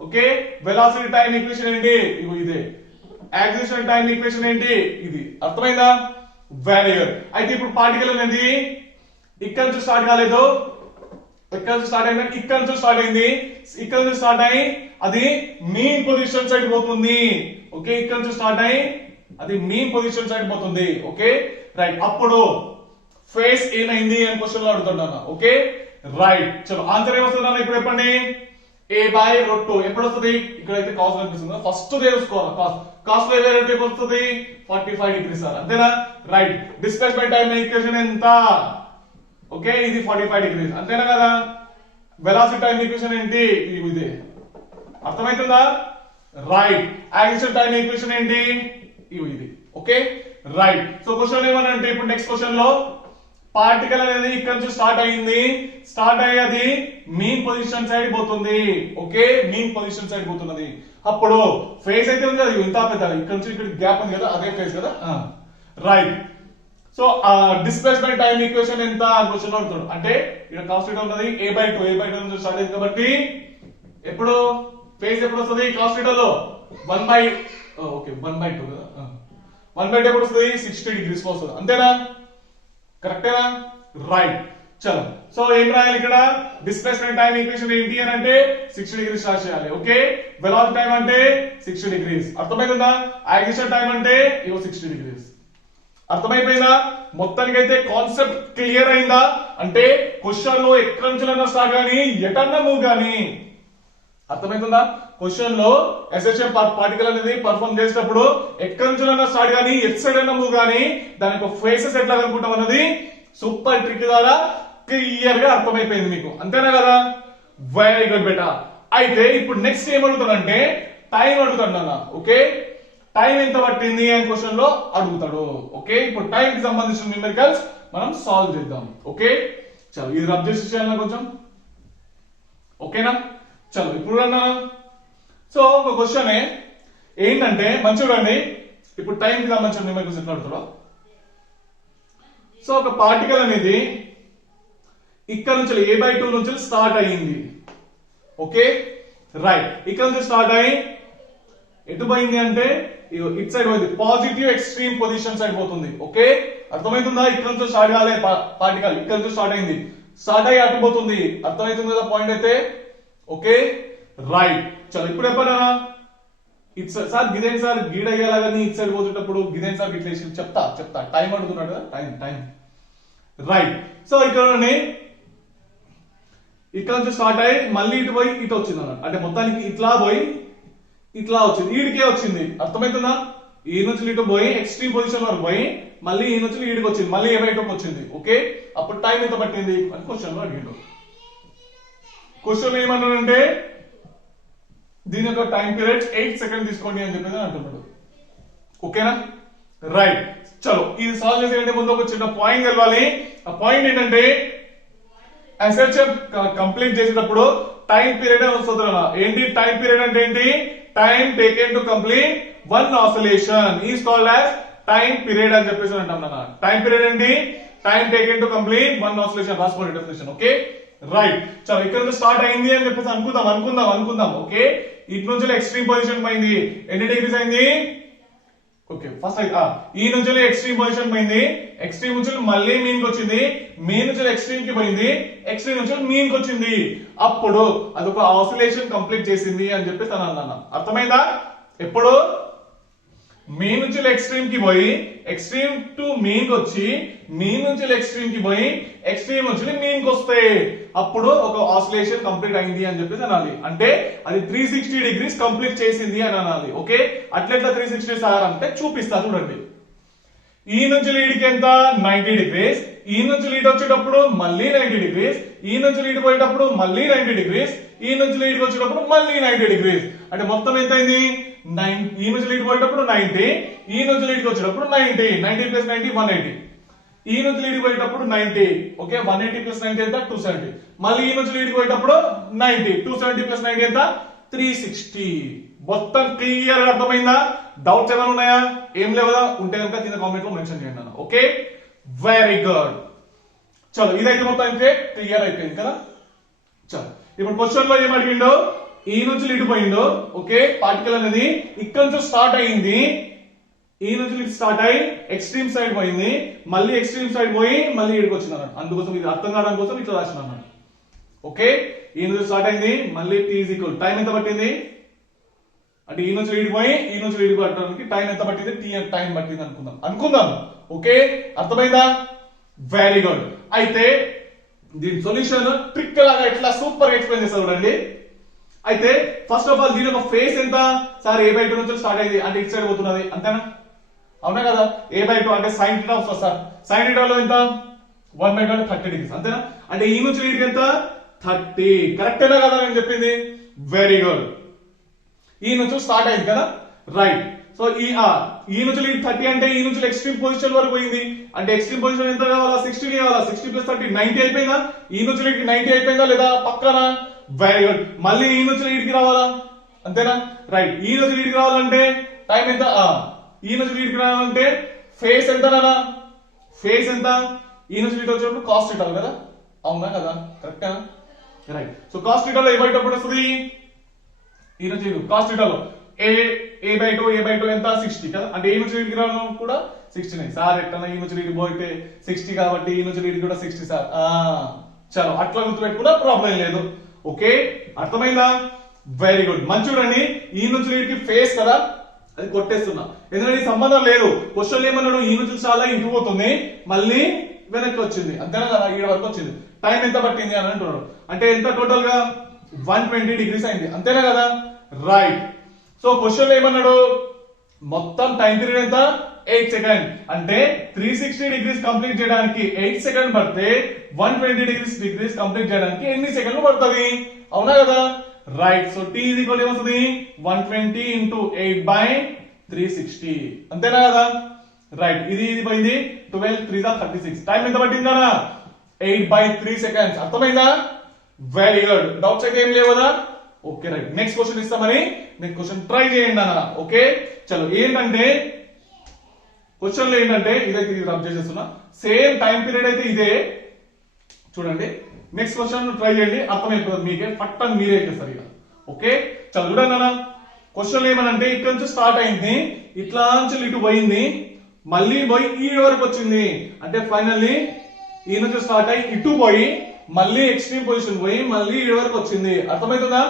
ఓకే వెలాసిటీ టైం ఈక్వేషన్ ఏంటి, ఇదే. యాక్సిలేషన్ టైం ఈక్వేషన్ ఏంటి, ఇది. అర్థమైందా, వెరీ గుడ్. అయితే ఇప్పుడు పార్టికల్ అనేది ఇక్కడ నుంచి స్టార్ట్ కాలేదు, ఎక్కడ నుంచి స్టార్ట్ అయింది, ఇక్కడ నుంచి స్టార్ట్ అయింది, ఇక్కడ నుంచి స్టార్ట్ అయ్యి అది మీన్ పొజిషన్ సైడ్ పోతుంది. ఓకే, ఇక్కడ నుంచి స్టార్ట్ అయ్యి అది మీన్ పొజిషన్ సైడ్ పోతుంది. ఓకే రైట్, అప్పుడు ఫేస్ ఏమైంది అని క్వశ్చన్ లో అడుగుతున్నాను. ఓకే రైట్, చలో ఆన్సర్ ఏమొస్తుంది ఇప్పుడు చెప్పండి. a/√2 ఎప్పుడు వస్తుంది, ఇక్కడైతే కాస్ కనిపిస్తుంది, ఫస్ట్ తెలుసుకోవాలి కాస్. కాస్ లో ఏ రేట్ వస్తుంది 45 డిగ్రీస్ సార్, అంతేనా. రైట్, డిస్ప్లేస్మెంట్ టైం ఈక్వేషన్ ఎంత, ఓకే ఇది 45 డిగ్రీస్, అంతేనా కదా. వెలాసిటీ టైం ఈక్వేషన్ ఏంటి, ఇది అర్థమవుతుందా. రైట్, యాక్సిలరేషన్ టైం ఈక్వేషన్ ఏంటి, ఇది. ఓకే రైట్, సో క్వశ్చన్ ఏమన్నా అంటే ఇప్పుడు నెక్స్ట్ క్వశ్చన్ లో పార్టికల్ అనేది ఇక్కడ నుంచి స్టార్ట్ అయ్యింది, స్టార్ట్ అయ్యేది మీన్ పొజిషన్ సైడ్ పోతుంది. ఓకే, మీన్ పొజిషన్ సైడ్ పోతున్నది. అప్పుడు ఫేస్ అయితే ఉంది కదా ఇంత పెద్ద, ఇక్కడ నుంచి ఇక్కడ గ్యాప్ ఉంది కదా, అదే ఫేస్ కదా. Right, so displacement time equation ఎంత అని క్వశ్చన్ అడుగుతాడు. అంటే ఇక్కడ కాస్ θ ఉన్నది a/2 నుంచి స్టార్ట్ అయింది కాబట్టి ఎప్పుడు ఫేస్ ఎప్పుడు వస్తుంది కాస్ θ లో 1/2 కదా, 1/2 ఎప్పుడు వస్తుంది 60 డిగ్రీస్ వస్తుంది, అంతేనా. కరెక్టేనా. రైట్, చలో సో ఏం రాయాలి ఇక్కడ, డిస్ప్లేస్మెంట్ టైం ఈక్వేషన్ ఏంటి అని అంటే 60 డిగ్రీస్ స్టార్ట్ చేయాలి. ఓకే, వెలాసిటీ టైం అంటే 60 డిగ్రీస్, అర్థమైందా. యాక్సిలరేషన్ టైం అంటే 60 డిగ్రీస్, అర్థమైపోయిందా. మొత్తానికైతే కాన్సెప్ట్ క్లియర్ అయిందా. అంటే క్వశ్చన్ లో ఎక్కడి నుంచి స్టార్ట్ గానీ ఎటన్నా మూవ్ గానీ, అర్థమైతుందా. క్వశ్చన్ లో ఎస్హెచ్ఎం పార్టికల్ అనేది పర్ఫార్మ్ చేసేటప్పుడు ఎక్కడి నుంచి స్టార్ట్ గానీ ఎట్ సైడ్ అయినా మూవ్ గానీ దానికి ఫేసెస్ ఎట్లా కనుక్కుంటాం అన్నది సూపర్ ట్రిక్ ద్వారా క్లియర్ గా అర్థమైపోయింది మీకు, అంతేనా కదా. వెరీ గుడ్ బేటా. అయితే ఇప్పుడు నెక్స్ట్ ఏం అడుగుతాడంటే టైం అడుగుతాడు నాన్న. ఓకే, టైం ఎంత పట్టింది అని క్వశ్చన్ లో అడుగుతాడు. ఓకే, ఇప్పుడు టైం కి సంబంధించిన న్యూమెరికల్స్ మనం సాల్వ్ చేద్దాం. ఓకే చలో, ఇది రబ్ చేసి చేయాలన్నా కొంచెం, ఓకేనా. చలో ఇప్పుడు అన్నా, సో ఒక క్వశ్చన్ ఏంటంటే మంచి చూడండి, ఇప్పుడు టైం కి సంబంధించిన న్యూమెరికల్స్ ఎట్లా అడుగుతాడో. సో ఒక పార్టికల్ అనేది ఇక్కడ నుంచి a/2 నుంచి స్టార్ట్ అయ్యింది. ఓకే రైట్, ఇక్కడ నుంచి స్టార్ట్ అయ్యి ఎటు పోయింది అంటే ఇట్ సైడ్ పోయింది, పాజిటివ్ ఎక్స్ట్రీమ్ పొజిషన్ సైడ్ పోతుంది. ఓకే అర్థమవుతుందా. ఇక్కడ నుంచి స్టార్ట్ కాలే పార్టికల్, ఇక్కడ నుంచి స్టార్ట్ అయింది, స్టార్ట్ అయ్యి అటు పోతుంది, అర్థమవుతుంది కదా పాయింట్ అయితే. ఓకే రైట్, చలో ఇప్పుడు చెప్పనా ఇట్ సార్ గిదేం సార్ గీడ అయ్యేలాగాని ఇట్ సైడ్ పోతున్నప్పుడు గిదేం సార్ ఇట్లా చెప్తా టైం అడుగుతున్నాడు కదా, టైం. రైట్, సో ఇక్కడ నుంచి స్టార్ట్ అయ్యి మళ్ళీ ఇటు పోయి ఇటు వచ్చింది అన్నమాట. అంటే మొత్తానికి ఇట్లా పోయి ఇట్లా వచ్చింది, ఈడికే వచ్చింది, అర్థమవుతుందా. ఈ నుంచి ఇటు పోయి ఎక్స్ట్రీమ్ పొజిషన్ వరకు పోయి మళ్ళీ ఈ నుంచి ఈడికి వచ్చింది, మళ్ళీ a/2 వచ్చింది. ఓకే, అప్పుడు టైం ఎంత పట్టింది అని క్వశ్చన్ లో అడిగిండు. క్వశ్చన్ ఏమన్నాడంటే దీని యొక్క టైం పీరియడ్ 8 సెకండ్ తీసుకోండి అని చెప్పేసి అంటున్నాడు. ఓకేనా రైట్, చలో ఇది సాల్వ్ చేసే ముందు ఒక చిన్న పాయింట్ తెలవాలి. ఆ పాయింట్ ఏంటంటే ఎస్హెచ్ఎం కంప్లీట్ చేసేటప్పుడు టైం పీరియడ్ అని వస్తుంది కదా. ఏంటి టైం పీరియడ్ అంటే ఏంటి, time taken to complete one oscillation is called as time period అని చెప్పేసి అంటాం కదా. టైం పీరియడ్ ఏంటి, time taken to complete one oscillation, రాసుకోండి డెఫినిషన్. ఓకే రైట్, చలో ఇక్కడ నుంచి స్టార్ట్ అయింది అని చెప్పేసి అనుకుందాం. ఓకే, ఇటు నుంచి ఎక్స్ట్రీమ్ పొజిషన్ పోయింది, ఎన్ని డిగ్రీస్ అయింది. ఓకే ఫస్ట్ ఈ నుంచి ఎక్స్ట్రీమ్ పొజిషన్ పోయింది, ఎక్స్ట్రీమ్ నుంచి మళ్ళీ మీన్ కి వచ్చింది, మీన్ నుంచి ఎక్స్ట్రీమ్ కి పోయింది, ఎక్స్ట్రీమ్ నుంచి మీన్ కి వచ్చింది, అప్పుడు అదొక ఆసిలేషన్ కంప్లీట్ చేసింది అని చెప్పేసి అన్నా. అర్థమైందా. ఎప్పుడు మీన్ నుంచి ఎక్స్ట్రీమ్ కి పోయి ఎక్స్ట్రీమ్ టు మీన్ కి వచ్చి మీన్ నుంచి ఎక్స్ట్రీమ్ కి పోయి ఎక్స్ట్రీమ్ నుంచి మీన్ కి వస్తే అప్పుడు ఒక ఆసిలేషన్ కంప్లీట్ అయింది అని చెప్పేసి అనాలి. అంటే అది 360 డిగ్రీస్ కంప్లీట్ చేసింది అని అనాలి. ఓకే, అట్లెట్లా 360 సార్ అంటే చూపిస్తా చూడండి. ఈ నుంచి లీడ్కి ఎంత 90 డిగ్రీస్, ఈ నుంచి లీడ్ వచ్చేటప్పుడు మళ్ళీ 90 డిగ్రీస్, ఈ నుంచి లీడ్ పోయేటప్పుడు మళ్ళీ 90 డిగ్రీస్, ఈ నుంచి లీడ్ వచ్చేటప్పుడు మళ్ళీ 90 డిగ్రీస్. అంటే మొత్తం ఎంత అయింది, ఈ నుంచి లీడ్ పోయేటప్పుడు 90, ఈ నుంచి లీడ్కి వచ్చేటప్పుడు 90, 90 ప్లస్ 90 180, ఈ నుంచి లీడ్ పోయేటప్పుడు 90. ఓకే, 180 ప్లస్ 90 ఎంత 270, మళ్ళీ ఈ నుంచి లీడ్ పోయేటప్పుడు 90, 270 ప్లస్ 90 ఎంత 360. మొత్తం క్లియర్ అర్థమైందా. డౌట్స్ ఏమైనా ఉన్నాయా, ఏం లేవు కదా, ఉంటే కనుక కింద కామెంట్ లో మెన్షన్ చేయండి అన్న. ఓకే వెరీ గుడ్, చలో ఇదైతే మొత్తం అయితే క్లియర్ అయిపోయింది కదా. చలో ఇప్పుడు క్వశ్చన్ లో ఏం అడిగిండో, ఈ నుంచి లీడ్ పోయిండో. ఓకే, పార్టికల్ అనేది ఇక్కడ నుంచి స్టార్ట్ అయింది, ఈ నుంచి లీడ్ స్టార్ట్ అయ్యి ఎక్స్ట్రీమ్ సైడ్ పోయింది, మళ్ళీ ఎక్స్ట్రీమ్ సైడ్ పోయి మళ్ళీ ఇక్కడికి వచ్చింది అన్నాడు. అందుకోసం ఇది అర్థం కావడం కోసం ఇట్లా రాసిన అన్నాడు. ఓకే ఈ నుంచి స్టార్ట్ అయింది మళ్ళీ టీ ఈజ్ ఈక్వల్ టైం ఎంత పట్టింది అంటే ఈ నుంచి లీడిపోయి ఈ నుంచి లీడ్ పట్టడానికి టైం ఎంత పట్టింది టీ టైం పట్టింది అనుకుందాం ఓకే అర్థమైందా వెరీ గుడ్ అయితే దీని సొల్యూషన్ ట్రిక్ లాగా ఎట్లా సూపర్ ఎక్స్ప్లెయిన్ చేస్తారు చూడండి అయితే ఫస్ట్ ఆఫ్ ఆల్ దీని ఒక ఫేస్ ఎంత సార్ a/2 నుంచి స్టార్ట్ అయింది అంటే ఇటు సైడ్ పోతున్నది అంతేనా అవునా కదా a/2 అంటే sin θ వస్తుంది సార్ sin θ లో ఎంత 1/2 30 డిగ్రీస్ అంతేనా అంటే ఈ నుంచి లీడ్ ఎంత 30 కరెక్టేనా కదా నేను చెప్పింది వెరీ గుడ్ ఈ నుంచి స్టార్ట్ అయింది కదా రైట్ సో ఈ నుంచి లీడ్ 30 అంటే ఈ నుంచి ఎక్స్ట్రీమ్ పొజిషన్ వరకు పోయింది అంటే ఎక్స్ట్రీమ్ పొజిషన్ ఎంత కావాలా 60 కావాలా 60 ప్లస్ 30 90 అయిపోయిందా ఈ నుంచి లీడ్ 90 అయిపోయిందా లేదా పక్కన వెరీ గుడ్ మళ్ళీ ఈ నుంచి లీడ్ కి రావాలా అంతేనా రైట్ ఈ నుంచి లీడ్ కి రావాలంటే టైం ఎంత ఈ నుంచి లీడ్ కి రావాలంటే ఫేస్ ఎంత నానా ఫేస్ ఎంత ఈ నుంచి లీడ్ వచ్చినప్పుడు కాస్ట్ ఇటాలి కదా అవునా కదా కరెక్టా రైట్ సో కాస్ట్ ఇటాలో ఏమైనప్పుడు వస్తుంది ఈ నుంచి కాస్ట్ ఇటాలో a/2 ఎంత 60 కదా అంటే ఈ నుంచి లీడ్ కి రావడం కూడా 69 సార్ ఎట్లా ఈ నుంచి లీడ్ పోయితే 60 కాబట్టి ఈ నుంచి లీడ్ కూడా 60 సార్ చలో అట్లా గుర్తుపెట్టుకున్నా ప్రాబ్లం లేదు ఓకే అర్థమైందా వెరీ గుడ్ మంచి చూడండి ఈ నుంచి లీడ్ కి ఫేస్ కదా అది కొట్టేస్తున్నా ఎందుకంటే సంబంధం లేదు క్వశ్చన్ ఏమన్నాడు ఈ నుంచి చాలా ఇంటికి పోతుంది మళ్ళీ వెనక్కి వచ్చింది అంతేనా కదా ఈడ వరకు వచ్చింది టైం ఎంత పట్టింది అని అంటున్నాడు అంటే ఎంత టోటల్ గా 120 డిగ్రీస్ అయింది అంతేనా కదా రైట్ సో క్వశ్చన్ ఏమన్నాడు మొత్తం టైం పీరియడ్ ఎంత 8 సెకండ్ అంటే 360 డిగ్రీస్ కంప్లీట్ చేయడానికి 8 సెకండ్ పడితే 120 డిగ్రీస్ కంప్లీట్ చేయడానికి ఎన్ని సెకండ్లు పడుతుంది అవునా కదా right so t is equal ఏమవుతుంది 120 ఇంటూ 8/360 అంతేనా కదా రైట్ ఇది పోయింది 12 3 36 టైం ఎంత పట్టింది కదా 8/3 సెకండ్స్ అర్థమైందా వెరీ గుడ్ డౌట్స్ అయితే ఏం లేవు కదా ఓకే రైట్ నెక్స్ట్ క్వశ్చన్ ఇస్తామని నెక్స్ట్ క్వశ్చన్ ట్రై చేయండి అన్న ఓకే చలో ఏంటంటే క్వశ్చన్ లో ఏంటంటే ఇదైతే ఇది రబ్ చేసేస్తున్నా సేమ్ టైం పీరియడ్ అయితే ఇదే చూడండి నెక్స్ట్ క్వశ్చన్ ట్రై చేయండి అర్థమైపోతుంది మీకే పట్టని మీరే చేస్తారు ఇక ఓకే చలో చూడండి అన్న క్వశ్చన్ ఏమనంటే ఇక్కడ నుంచి స్టార్ట్ అయింది ఇట్లా నుంచి ఇటు పోయింది మళ్ళీ పోయి ఈ వరకు వచ్చింది అంటే ఫైనల్లీ ఈ నుంచి స్టార్ట్ అయ్యి ఇటు పోయి మళ్ళీ ఎక్స్ట్రీమ్ పొజిషన్ పోయి మళ్ళీ ఈ వరకు వచ్చింది అర్థమవుతుందా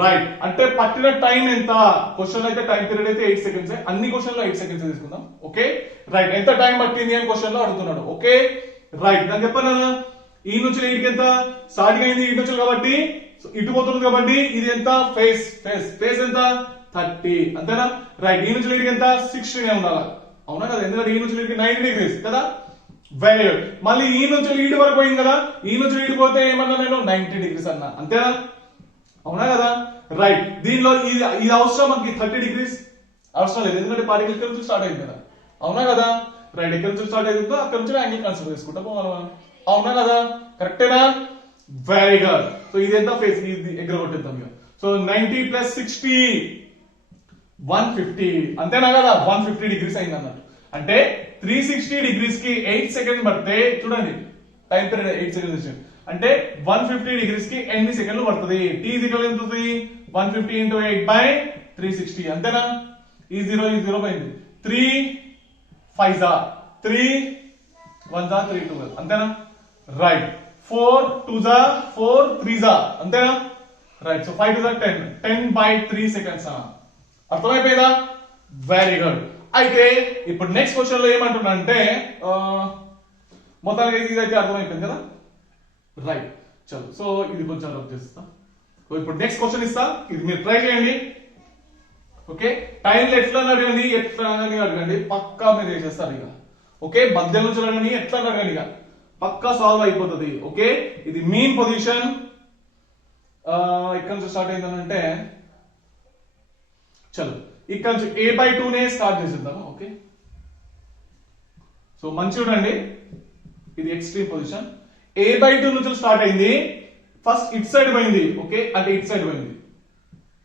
రైట్ అంటే పట్టిన టైం ఎంత క్వశ్చన్ అయితే టైం పీరియడ్ అయితే 8 సెకండ్స్ అన్ని క్వశ్చన్ లో 8 సెకండ్స్ తీసుకుందాం ఓకే రైట్ ఎంత టైం పట్టింది అని క్వశ్చన్ లో అడుగుతున్నాడు ఓకే రైట్ నేను చెప్పాను ఈ నుంచి ఇటుకి ఎంత స్టార్టింగ్ అయింది ఇటు నుంచి కాబట్టి ఇటు పోతుంది కాబట్టి ఇది ఎంత ఫేస్ ఫేస్ ఫేస్ ఎంత 30 అంతేనా రైట్ ఈ నుంచి ఇటుకి ఎంత 60 ఉండాలి అవునా కదా ఎందుకంటే ఈ నుంచి ఇటుకి 90 డిగ్రీస్ కదా వెరీ గుడ్ మళ్ళీ ఈ నుంచి లీడ్ వరకు పోయింది కదా ఈ నుంచి లీడ్ పోతే ఏమన్నా నేను 90 డిగ్రీస్ అన్నా అంతేనా అవునా కదా రైట్ దీనిలో ఇది అవసరం మనకి 30 డిగ్రీస్ అవసరం లేదు ఎందుకంటే పార్టికల్ ఇక్కడ నుంచి స్టార్ట్ అయింది కదా అవునా కదా రైట్ ఇక్కడ నుంచి స్టార్ట్ అయిందో అక్కడ నుంచి యాంగిల్ కన్సిడర్ చేసుకుంటాం అవునా కదా కరెక్టేనా వెరీ గుడ్ సో ఇది ఎంత ఫేస్ ఇది ఎగ్గర కొట్టేద్దాం ఇక సో 90 ప్లస్ 60 150 అంతేనా కదా 150 డిగ్రీస్ అయింది అన్నట్టు అంటే 360 డిగ్రీస్ కి 8 సెకండ్ పడితే చూడండి టైం పీరియడ్ 8 సెకండ్స్ అంటే 150 డిగ్రీస్ కి ఎన్ని సెకండ్లు పడుతుంది t ఈజ్ ఈక్వల్ ఎంత అవుతుంది 150 ఇంటూ 8/360 అంతేనా ఈ 0 పోయింది 3 5 3 1 3 2 అంతేనా రైట్ 4 2 4 3 అంతేనా రైట్ సో 5 2 10 10/3 సెకండ్స్ అర్థమైపోయిందా వెరీ గుడ్ అయితే ఇప్పుడు నెక్స్ట్ క్వశ్చన్ లో ఏమంటున్నా అంటే మొత్తానికి ఇదైతే అర్థమైపోయింది కదా రైట్ చలో సో ఇది కొంచెం రబ్ చేస్తా సో ఇప్పుడు నెక్స్ట్ క్వశ్చన్ ఇస్తా ఇది మీరు ట్రై చేయండి ఓకే టైంలో ఎట్లా అడగండి పక్కా మీరు చేస్తారు ఇక ఓకే మధ్య నుంచి అడగండి ఎట్లా అడగండి ఇక పక్కా సాల్వ్ అయిపోతుంది ఓకే ఇది మీన్ పొజిషన్ ఇక్కడ నుంచి స్టార్ట్ అయిందనంటే చలో ఇక్కడ నుంచి a/2 నే స్టార్ట్ చేసేద్దాం ఓకే సో మంచి చూడండి ఇది ఎక్స్ట్రీమ్ పొజిషన్ a/2 నుంచి స్టార్ట్ అయింది ఫస్ట్ ఇట్ సైడ్ పోయింది ఓకే అంటే ఇట్ సైడ్ పోయింది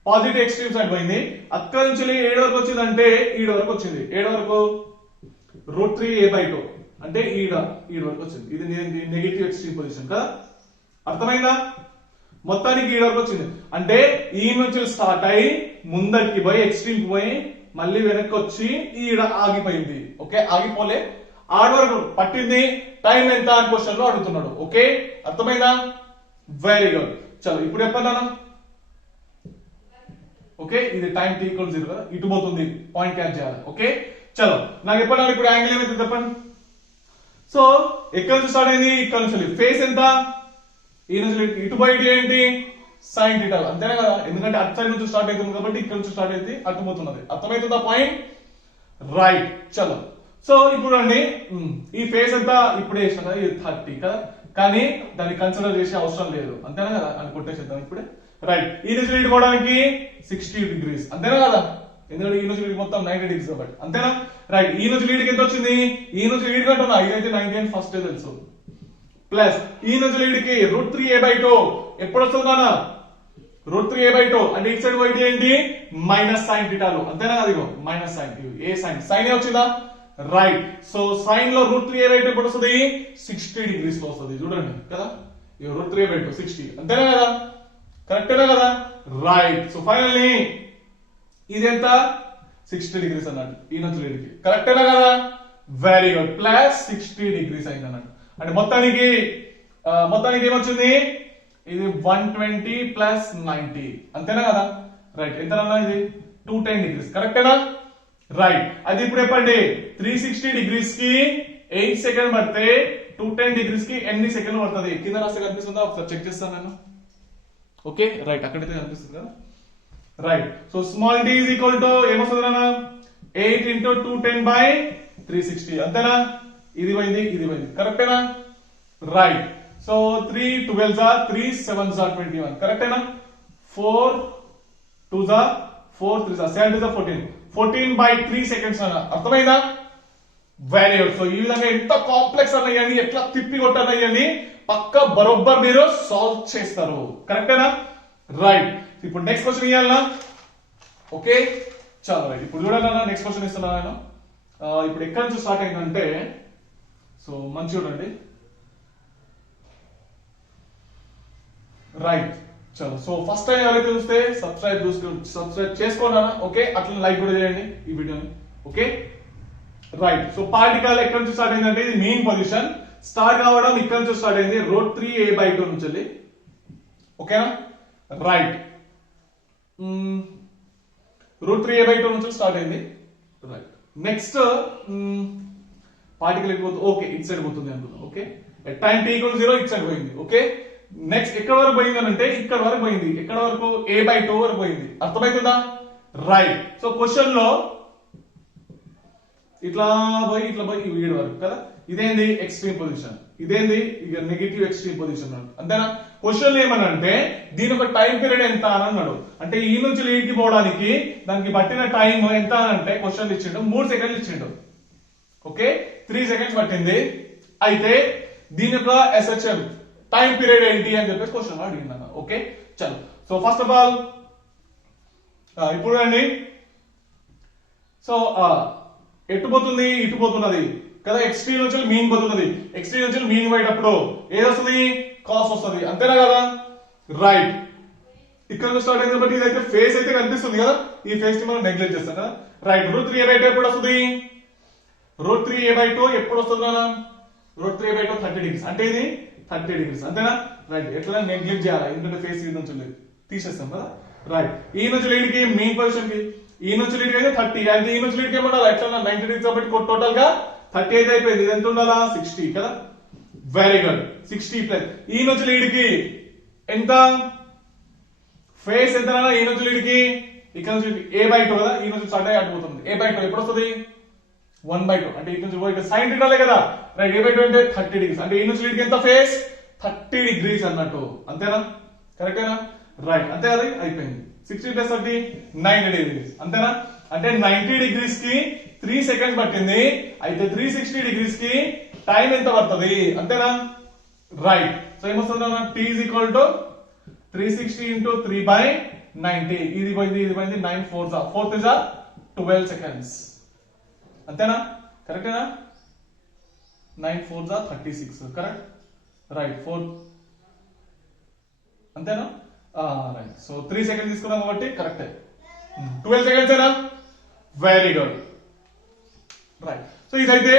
పాజిటివ్ ఎక్స్ట్రీమ్ సైడ్ పోయింది అక్కడ నుంచి ఏడు వరకు వచ్చింది అంటే ఈడ వరకు వచ్చింది ఏడు వరకు √3a/2 అంటే ఈడ వరకు వచ్చింది ఇది నెగిటివ్ ఎక్స్ట్రీమ్ పొజిషన్ కదా అర్థమైందా మొత్తానికి ఈడ వరకు వచ్చింది అంటే ఈ నుంచి స్టార్ట్ అయ్యి ముందరికి పోయి ఎక్స్ట్రీమ్ పోయి మళ్ళీ వెనక్కి వచ్చి ఈడ ఆగిపోయింది ఓకే ఆగిపోలే ఆడ వరకు పట్టింది టైం ఎంత అని క్వశ్చన్ లో అడుగుతున్నాడు ఓకే అర్థమైందా వెరీ గుడ్. చలో ఇప్పుడు చెప్పన్నా. ఓకే, ఇది టైం t = 0 కదా, ఇటు పోతుంది, పాయింట్ క్యాచ్ చేయాలి. ఓకే చలో నాకు చెప్పండి ఇప్పుడు యాంగిల్ ఏమైతే చెప్పండి. సో ఎక్కడ నుంచి స్టార్ట్ అయింది, ఇక్కడ నుంచి. ఫేస్ ఎంత, ఈ నుంచి ఇటు బై ఇటు ఏంటి, సైన్ థీటా, అంతేనా కదా, ఎందుకంటే అటు సైడ్ నుంచి స్టార్ట్ అవుతుంది కాబట్టి ఇక్కడ నుంచి స్టార్ట్ అయితే అర్థమవుతున్నది. అర్థమవుతుందా పాయింట్, రైట్. చలో సో ఇప్పుడు అండి ఈ ఫేస్ ఎంత ఇప్పుడు వేసిన ఇది 30 కదా, కానీ దాన్ని కన్సిడర్ చేసే అవసరం లేదు, అంతేనా కదా, అని కొట్టేసేద్దాం ఇప్పుడే. రైట్, ఈ నుంచి లీడ్ పోవడానికి 60 degrees, అంతేనా కదా, ఎందుకంటే ఈ నుంచి లీడ్ మొత్తం 90 degrees కాబట్టి, అంతేనా. రైట్, ఈ నుంచి లీడ్కి ఎంత వచ్చింది, ఈ నుంచి లీడ్ కంటున్నా ఇదైతే 90 అని ఫస్ట్ తెలుసు, ప్లస్ ఈ నుంచి లీడ్కి √3a/2 ఎప్పుడు వస్తుంది నాన్న, √3a/2 అంటే ఇటు సైడ్ పోయి ఏంటి మైనస్ సైన్ థీటాలు, అంతేనా కదా, ఇగో మైనస్ సైన్, ఏ సైన్, సైన్ ఏ వచ్చిందా, రైట్. సో సైన్ లో √3a/2 ఎప్పుడు వస్తుంది, 60 degrees లో వస్తుంది, చూడండి కదా, ఇగో √3a/2 60, అంతేనా కదా, కరెక్టేనా కదా, రైట్. సో ఫైనల్లీ ఇది ఎంత 60 degrees అన్నట్టు ఈ నుంచి లీడ్కి, కరెక్టేనా కదా, వెరీ గుడ్, ప్లస్ 60 degrees అయింది అన్నట్టు. అంటే మొత్తానికి ఏమొచ్చింది, ఇది 120 + 90, అంతేనా కదా, రైట్. ఎంతనన్నా ఇది 210 degrees, కరెక్టేనా, రైట్. అది ఇప్పుడు చెప్పండి 360 degrees కి 8 సెకండ్ పడితే 210 degrees కి ఎన్ని సెకండ్లు పడుతుంది, కింద రాస్తే కనిపిస్తుందా, ఒకసారి చెక్ చేస్తాను నేను. ఓకే రైట్, అక్కడైతే కనిపిస్తుంది కదా, right. So small t is equal to ఏమొస్తుంది అన్న, 8 × 210/360, అంతేనా, ఇది పోయింది ఇది పోయింది, కరెక్టేనా, రైట్. సో 3 12 3 7 21, కరెక్టేనా, 4 2 4 3 7 2 14/3 seconds అన్న, అర్థమైందా, వెరీ గుడ్. సో ఈ విధంగా ఎంత కాంప్లెక్స్ అన్నాయని, ఎట్లా తిప్పి కొట్టన్నాయని పక్క బరోబ్బర్ మీరు సాల్వ్ చేస్తారు, కరెక్టేనా, రైట్. ఇప్పుడు నెక్స్ట్ క్వశ్చన్ ఇవ్వాలన్నా, ఓకే చాలా రైట్. ఇప్పుడు చూడండి అన్న, నెక్స్ట్ క్వశ్చన్ ఇస్తున్నా నేను. ఇప్పుడు ఎక్కడి నుంచి స్టార్ట్ అయిందంటే, సో మంచి చూడండి, రైట్. చలో సో ఫస్ట్ టైం ఎవరైతే చూస్తే సబ్స్క్రైబ్ చేసుకోండి, ఓకే, అట్లా లైక్ కూడా చేయండి ఈ వీడియోని, ఓకే రైట్. సో పార్టికల్ ఎక్కడి నుంచి స్టార్ట్ అయిందంటే, ఇది మెయిన్ పొజిషన్, స్టార్ట్ కావడం ఇక్కడ నుంచి స్టార్ట్ అయింది, √3a/2 నుంచి, ఓకేనా, రైట్. √3a/2 నుంచి స్టార్ట్ అయింది, రైట్. నెక్స్ట్ పార్టికల్ ఎక్కడ పోతుంది, ఓకే ఇటు సైడ్ పోతుంది అనుకుందాం, ఓకే, టైం t = 0 ఇటు సైడ్ పోయింది, ఓకే. నెక్స్ట్ ఎక్కడ వరకు పోయింది అని అంటే, ఇక్కడ వరకు పోయింది, ఎక్కడ వరకు a/2 వరకు పోయింది, అర్థమవుతుందా, రైట్. సో క్వశ్చన్ లో ఇట్లా పోయి వీడి వరకు కదా, ఇదేంది ఎక్స్ట్రీమ్ పొజిషన్, ఇదేంది ఇక నెగిటివ్ ఎక్స్ట్రీమ్ పొజిషన్, అంతేనా. క్వశ్చన్ ఏమనంటే దీని ఒక టైం పీరియడ్ ఎంత అని అన్నాడు, అంటే ఈ నుంచి లీడ్ కి పోవడానికి దానికి పట్టిన టైం ఎంత అని అంటే, క్వశ్చన్ ఇచ్చిండు 3 సెకండ్లు ఇచ్చిండు, ఓకే 3 seconds పట్టింది. అయితే దీని యొక్క SHM టైం పీరియడ్ ఏంటి అని చెప్పేసి క్వశ్చన్ అడిగింది, ఓకే చలో. సో ఫస్ట్ ఆఫ్ ఆల్ ఇప్పుడు అండి, సో ఎటు పోతుంది, ఇటు పోతున్నది కదా, ఎక్స్ట్రీమ్ నుంచి మీన్ పోతున్నది, ఎక్స్ట్రీమ్ నుంచి మీన్ పోయేటప్పుడు ఏది వస్తుంది, కాస్ వస్తుంది, అంతేనా కదా, రైట్. ఇక్కడ నుంచి స్టార్ట్ అయింది కాబట్టి ఇదైతే ఫేస్ అయితే కనిపిస్తుంది కదా, ఈ ఫేస్ ని మనం నెగ్లెక్ట్ చేస్తాం కదా, రైట్. √3a/2 ఎప్పుడు వస్తుంది, √3a/2 ఎప్పుడు వస్తుంది కదా, √3a/2 30 degrees, అంటే ఇది 30 degrees, అంతేనా, రైట్. ఎట్లా నెగ్లెక్ట్ చేయాలి, ఎందుకంటే ఫేస్ ఈ నుంచి తీసేస్తాం కదా, రైట్. ఈ నుంచి లీడ్ కి మెయిన్ పొజిషన్ కి, ఈ నుంచి లీడ్ అయితే 30, అయితే ఈ నుంచి లీడ్ కి ఏమంటారు, ఎట్లా 90 degrees కాబట్టి టోటల్ గా 30 అయితే అయిపోయింది, ఇది ఎంత ఉండాలా 60 కదా, వెరీ గుడ్, 60 ప్లస్ ఈ నుంచి లీడ్ కి ఎంత, ఫేస్ ఎంత, ఈ నుంచి లీడ్ కి ఇక్కడ నుంచి a/2 కదా, ఈ నుంచి స్టార్ట్ అయ్యి అడిపోతుంది, a/2 ఎప్పుడు వస్తుంది 1/2, అంటే ఇటు నుంచి పోయి సైన్ థీటాలే కదా, రైట్. a/2 అంటే 30 degrees, అంటే ఈ నుంచి లీడ్ కి ఎంత ఫేస్ 30 degrees అన్నట్టు, అంతేనా, కరెక్టేనా, రైట్. అంతే కదా, అయిపోయింది. 60 + 30 90 degrees, అంతేనా, అంటే 90 degrees కి 3 seconds పట్టింది, అయితే 360 degrees కి టైం ఎంత పడుతుంది, అంతేనా, రైట్. సో ఏమొస్తుంది t = 360 × 3/90, ఇది పోయింది 9 4 12 seconds, అంతేనా, కరెక్టేనా, 9 4 36, కరెక్ట్, రైట్. 4 అంతేనా, రైట్. సో 3 seconds తీసుకున్నాం కాబట్టి కరెక్టే, 12 seconds ఏనా, వెరీ గుడ్, రైట్. సో ఇదైతే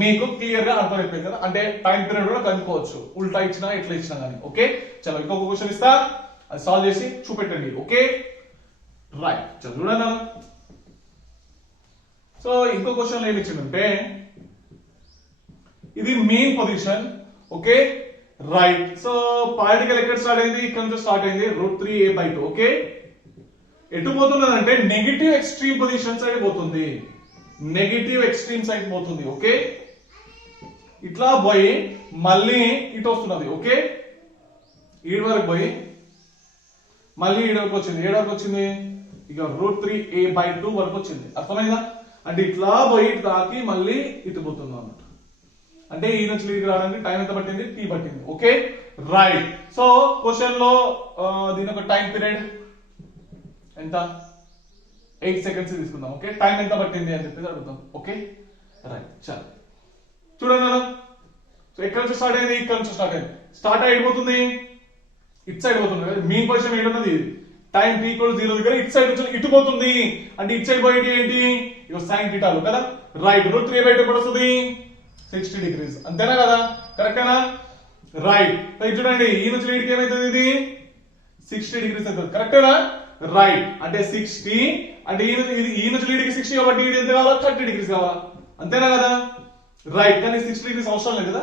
మీకు క్లియర్ గా అర్థమైపోయింది కదా. అంటే టైం పీరియడ్ కూడా కనుక్కోవచ్చు, ఉల్టా ఇచ్చినా ఎట్లా ఇచ్చినా కానీ. ఓకే చలో ఇంకొక క్వశ్చన్ ఇస్తా, అది సాల్వ్ చేసి చూపెట్టండి. ఓకే రైట్ చలో చూడండి. సో ఇంకో క్వశ్చన్ ఏమి ఇచ్చిందంటే ఇది main position. Okay right. So particle ఎక్కడ స్టార్ట్ అయింది, ఇక్కడ నుంచి స్టార్ట్ అయింది √3a/2. ఓకే ఎటు పోతున్నదంటే నెగిటివ్ ఎక్స్ట్రీమ్ పొజిషన్ సైడ్ పోతుంది, నెగిటివ్ ఎక్స్ట్రీమ్ సైడ్ పోతుంది. ఓకే ఇట్లా పోయి మళ్ళీ ఇటు వస్తున్నది. ఓకే ఈడు వరకు పోయి మళ్ళీ ఈడు వరకు వచ్చింది. ఏడు వరకు వచ్చింది ఇక √3a/2 వరకు వచ్చింది. అర్థమైందా? అంటే ఇట్లా పోయి ఇటు తాకి మళ్ళీ ఇటు పోతుంది అన్నమాట. అంటే ఈ నుంచి లీడ్కి రావడానికి టైం ఎంత పట్టింది, టీ పట్టింది. Okay right. సో క్వశ్చన్ లో దీని ఒక టైం పీరియడ్ ఎంత, 8 సెకండ్స్ తీసుకుందాం. ఓకే టైం ఎంత పట్టింది అని చెప్పేసి అడుగుతాం. ఓకే రైట్ చాలు చూడండి. సో ఎక్కడ నుంచి స్టార్ట్ అయింది, ఇక్కడ నుంచి స్టార్ట్ అయింది. స్టార్ట్ అయిపోతుంది ఇటు సైడ్ పోతుంది కదా. మెయిన్ పొజిషన్ ఏంటన్నది టైం t = 0 దగ్గర ఇటు సైడ్ నుంచి ఇటు పోతుంది. అంటే ఇటు సైడ్ పోయేది ఏంటి, ఇక సైన్ థీటాలు కదా. రైట్ √3a/2 ఎప్పుడు వస్తుంది, 60 degrees. అంతేనా కదా, కరెక్టేనా? రైట్. చూడండి ఈ నుంచి లీడ్కి ఏమైతుంది, ఇది 60 degrees అవుతుంది. కరెక్టేనా? రైట్. అంటే 60 అంటే ఈ నుంచి లీడ్కి 60 కాబట్టి ఇది ఎంత కావాలా, 30 degrees కావాలా. అంతేనా కదా? రైట్. కానీ 60 degrees అవసరం లేదు కదా,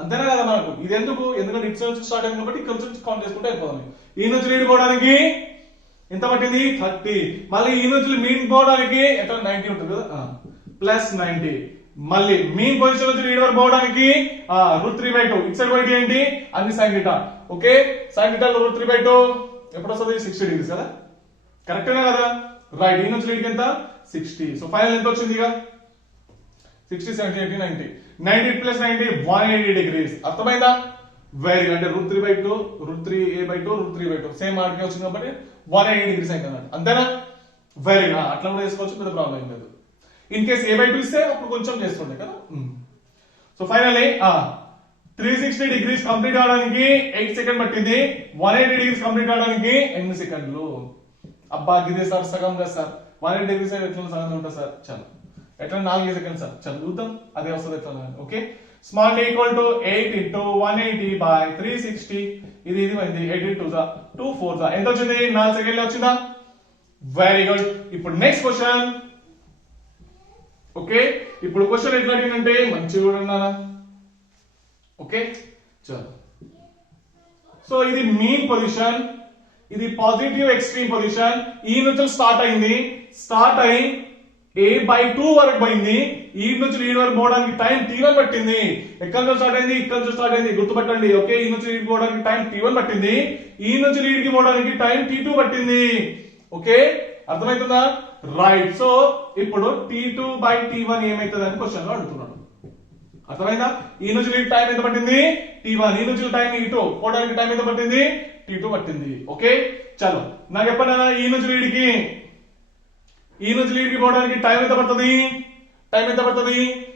అంతేనా కదా మనకు. ఇది ఎందుకు, ఎందుకంటే ఇటు నుంచి స్టార్ట్ అయింది కాబట్టి ఇక్కడ నుంచి కౌంట్ చేసుకుంటే అయిపోతుంది. ఈ నుంచి లీడ్ పోవడానికి ఎంత పట్టింది, 30. మళ్ళీ ఈ నుంచి మీన్ పోవడానికి ఎట్లా 90 ఉంటుంది కదా, +90. మళ్ళీ మీన్ పొజిషన్ నుంచి లీడ్ వరకు పోవడానికి √3/2. ఇటు సైడ్ పోయి ఏంటి, అన్ని సైన్ థీటా. ఓకే సైన్ థీటాలో √3/2 ఎప్పుడు వస్తుంది, 60 degrees కదా. కరెక్టేనా కదా? రైట్. ఈ నుంచి లీడ్కి ఎంత, 60. సో ఫైనల్ ఎంత వచ్చింది, ఇక 60, 70, 80, 90. 90 + 90 180 degrees. అర్థమైందా? Very good. అంటే √3/2 √3a/2 √3/2 సేమ్ ఆర్కే వచ్చింది కాబట్టి 180 degrees అయింది అన్నమాట. అంతేనా? Very good. అట్లా కూడా చేసుకోవచ్చు, పెద్ద ప్రాబ్లం ఏం లేదు. ఇన్ కేస్ a/2 ఇస్తే అప్పుడు కొంచెం చేస్తుండే కదా. సో ఫైనల్లీ 360 degrees కంప్లీట్ అవడానికి 8 సెకండ్ పట్టింది. 180 degrees కంప్లీట్ అవడానికి 8 సెకండ్లు. అబ్బా గిదే సార్ సగం కదా సార్, 180 degrees ఎట్లా సగం ఉంటుంది సార్, చాలు ఎట్లా 4 సెకండ్ సార్, చల్ చూద్దాం అదే వస్తుంది ఎట్లా. Okay small t = 8 × 180/360. ఇది పోయింది 8 × 2 2 4 ఎంత వచ్చింది, 4 సెకండ్లు వచ్చిందా. Very good. ఇప్పుడు నెక్స్ట్ క్వశ్చన్. ఓకే ఇప్పుడు క్వశ్చన్ ఎట్లా అడిగిందంటే మంచిగా చూడండి. ఓకే చలో. సో ఇది మీన్ పొజిషన్, ఇది పాజిటివ్ ఎక్స్ట్రీమ్ పొజిషన్. ఈ నుంచి స్టార్ట్ అయింది, స్టార్ట్ అయి a/2 వరకు పోయింది. ఈ నుంచి లీడ్ వరకు పోవడానికి టైం t1 పట్టింది. ఎక్కడ నుంచి స్టార్ట్ అయింది, ఇక్కడ నుంచి స్టార్ట్ అయింది, గుర్తుపట్టండి. ఓకే ఈ నుంచి లీడ్ పోవడానికి టైం t1 పట్టింది. ఈ నుంచి లీడ్ కి పోవడానికి టైం t2 పట్టింది. ఓకే అర్థమవుతుందా? రైట్. సో ఇప్పుడు t2/t1 ఏమైతుంది అని క్వశ్చన్ లో అడుగుతున్నాడు. అర్థమైందా? ఈ నుంచి లీడ్ టైం ఎంత పట్టింది, t1. ఈ నుంచి టైం t2 పోవడానికి టైం ఎంత పట్టింది, t2 పట్టింది. ఓకే చలో నాకు చెప్పండి, ఈ నుంచి లీడ్ కి పోవడానికి టైం ఎంత పడుతుంది,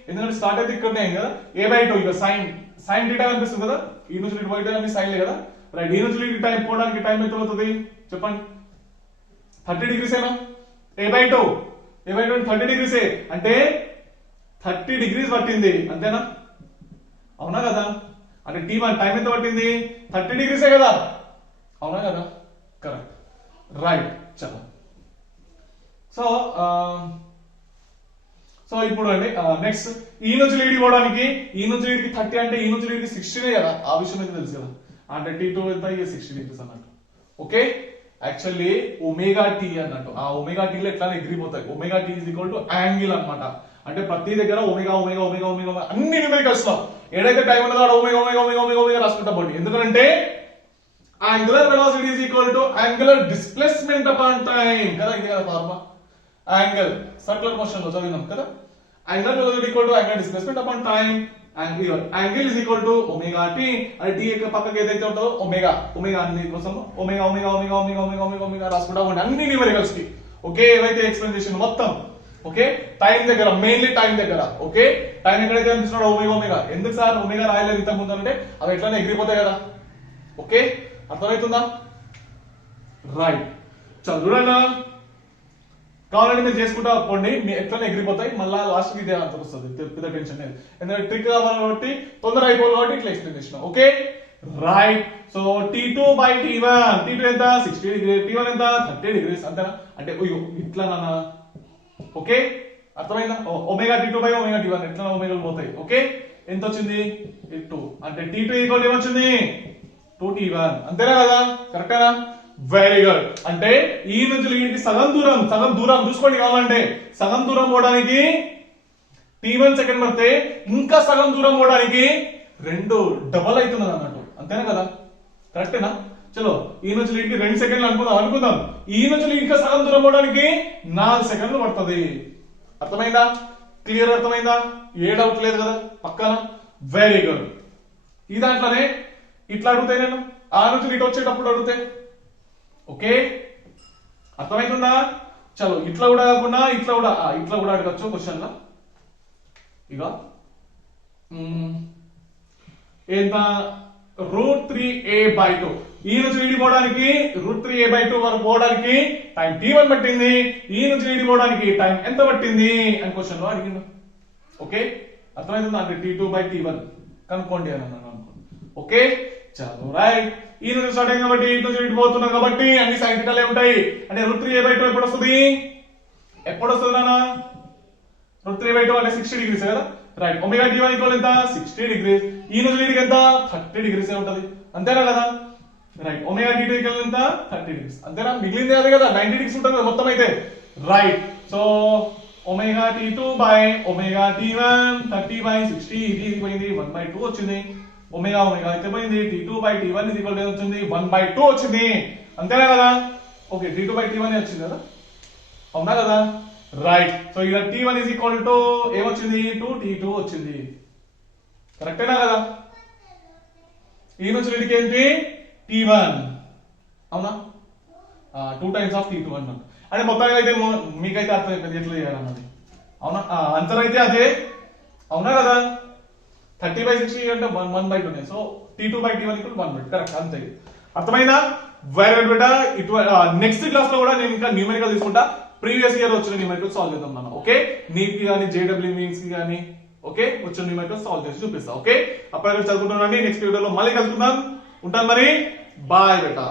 ఎందుకంటే స్టార్ట్ అయితే ఇక్కడనే కదా. a/2 ఇక సైన్ థీటా కనిపిస్తుంది కదా. ఈ నుంచి లీడ్ పోయితే అన్ని సైన్లే కదా. రైట్. ఈ నుంచి లీడ్ టైం పోవడానికి టైం ఎంత అవుతుంది చెప్పండి, 30 degrees ఏనా. a/2 30 degrees అంటే 30 degrees పట్టింది. అంతేనా, అవునా కదా? అంటే t1 టైం ఎంత పట్టింది, 30 degrees కదా, అవునా కదా? కరెక్ట్. రైట్ చలో. సో ఇప్పుడు అండి నెక్స్ట్ ఈ నుంచి లీడ్ పోవడానికి, ఈ నుంచి లీడ్ కి 30 అంటే ఈ నుంచి లీడ్ కి 60 కదా. ఆ విషయం అయితే తెలుసు కదా. అంటే t2 ఎంత, 60 degrees అన్నట్టు. ఓకే యాక్చువల్లీ ωt అన్నట్టు. ఆ ωt లో ఎట్లా ఎగిరిపోతాయి. ωt యాంగిల్ అన్నమాట. అంటే ప్రతి దగ్గర ఒమేగా అన్ని న్యూమెరికల్స్ లో ఏదైతే టైం ఉన్నదో ఒమేగా రాసుకుంటా పోటీ. ఎందుకంటే angular velocity is equal to angular displacement upon time కదా. ఇది కదా ఫార్ములా. యాంగిల్ సర్క్యులర్ మోషన్ లో చదివినాం కదా. angular velocity equal to angular displacement upon time. Angle is equal to ωt. అంటే t యొక్క పక్కకి ఏదైతే ఉంటుందో ఒమేగా అన్ని కోసం ఒమేగా రాసుకుంటా పోండి అన్ని న్యూమెరికల్స్ కి. ఓకే ఏవైతే ఎక్స్ప్లెయిన్ చేసిన మొత్తం. ఓకే టైం దగ్గర, మెయిన్లీ టైం దగ్గర. ఓకే టైం ఎక్కడైతే అనిపిస్తున్నాడో ఒమేగా. ఎందుకు సార్ ఒమేగా రాయలేదు ఇంత ముందు అంటే అవి ఎట్లనే ఎగిరిపోతాయి కదా. ఓకే అర్థమవుతుందా? రైట్ చదువురా. కావాలంటే మీరు చేసుకుంటా పోండి, మీ ఎట్లనే ఎగిరిపోతాయి, మళ్ళీ లాస్ట్ ఇదే ఆన్సర్ వస్తుంది, పెద్ద టెన్షన్ లేదు. ఎందుకంటే ట్రిక్ కావాలి కాబట్టి తొందర అయిపోవాలి కాబట్టి ఇట్లా ఎక్స్ప్లెయిన్ చేసిన. Okay right. So T2 by T1, T2 ఎంత 60 డిగ్రీ, T1 ఎంత 30 డిగ్రీస్ అంతేనా? అంటే ఇట్లా నాన్న. ఓకే అర్థమైందా? Omega T2 by omega T1 ఎట్లా ఒమేగాలు పోతాయి. ఓకే ఎంత వచ్చింది 2, అంటే T2 ఈక్వల్ ఏమొచ్చింది 2T1 అంతేనా కదా? కరెక్టేనా? Very good. అంటే ఈ నుంచి వీటికి సగం దూరం చూసుకోండి. కావాలంటే సగం దూరం పోవడానికి T1 సెకండ్ పడితే ఇంకా సగం దూరం పోవడానికి 2 డబల్ అవుతున్నది అన్నట్టు, అంతేనా కదా? కరెక్టేనా? చలో ఈ నుంచి లీడ్కి 2 సెకండ్లు అనుకుందాం. ఈ నుంచి ఇంకా సగం దూరం పోవడానికి 4 సెకండ్లు పడుతుంది. అర్థమైందా? క్లియర్ అర్థమైందా? ఏ డౌట్ లేదు కదా పక్కన? Very good. ఈ దాంట్లోనే ఇట్లా అడిగితే నేను ఆ నుంచి లీడ్ వచ్చేటప్పుడు అడిగితే ఓకే అర్థమవుతుందా? చలో ఇట్లా కూడా కాకుండా ఇట్లా కూడా అడగచ్చు క్వశ్చన్ లా. ఇక ఎంత √3a/2 ఈ నుంచి విడిపోవడానికి √3a/2 వరకు పోవడానికి టైం T1 పట్టింది. ఈ నుంచి విడిపోవడానికి టైం ఎంత పట్టింది అని క్వశ్చన్ లో అడిగిండు. ఓకే అర్థమవుతుందా? అంటే T2 by T1 కనుక్కోండి అని అన్నాను అనుకోండి. ఓకే చలో రైట్. ఈ నుంచి స్టార్ట్ అయింది కాబట్టి ఈ నుంచి విడిపోతున్నాం కాబట్టి అన్ని సైంటికల్ ఉంటాయి. అంటే √3a/2 ఎప్పుడు వస్తుంది నాన్న? √3a/2 అంటే 60 డిగ్రీస్ కదా? రైట్. ఒమేగా T1 ఈక్వల్ ఎంత 60 డిగ్రీస్. ఈ నుంచి వీడికి ఎంత 30 డిగ్రీస్ ఉంటది, అంతేనా కదా? రైట్. ఒమేగా T2 ఈక్వల్ ఎంత 30 డిగ్రీస్ అంతేనా? మిగిలింది అదే కదా 90 డిగ్రీస్ ఉంటుంది కదా మొత్తం అయితే. Right. So omega T2 by omega T1 30 by 60 ఇది పోయింది 1/2 వచ్చింది. ఒమేగా అయితే పోయింది. T2 by T1 ఇది ఈక్వల్ వచ్చింది 1/2 వచ్చింది, అంతేనా కదా? ఓకే T2 by T1 వచ్చింది కదా, అవునా కదా? రైట్. సో ఇక్కడ T1 is equal to ఏమొచ్చింది 2T2 వచ్చింది, కరెక్టేనా కదా? ఈ నుంచి వీడికి ఏంటి T1 అవునా? 2 times of T2 అన్నాం. అంటే మొత్తానికి అయితే మీకైతే అర్థమైపోయింది ఎట్లా చేయాలన్నది, అవునా? ఆన్సర్ అయితే అదే, అవునా కదా? 30 by 60 అంటే 1/2. So T2 by T1 equal 1/2 correct, అంతే. అర్థమైందా? Very good. నెక్స్ట్ క్లాస్ లో కూడా నేను ఇంకా న్యూమెరికల్ తీసుకుంటా. ప్రీవియస్ ఇయర్ వచ్చిన న్యూమెరికల్ సాల్వ్ చేద్దాం మనం. ఓకే నీట్ కి కానీ JW మీన్స్ కి కానీ ఓకే వచ్చిన న్యూమెరికల్ సాల్వ్ చేసి చూపిస్తా. ఓకే అప్పటికి చదువుకుంటున్నాండి. నెక్స్ట్ వీడియోలో మళ్ళీ కలుసుకుందాం. ఉంటాను మరి, బాయ్ బేటా.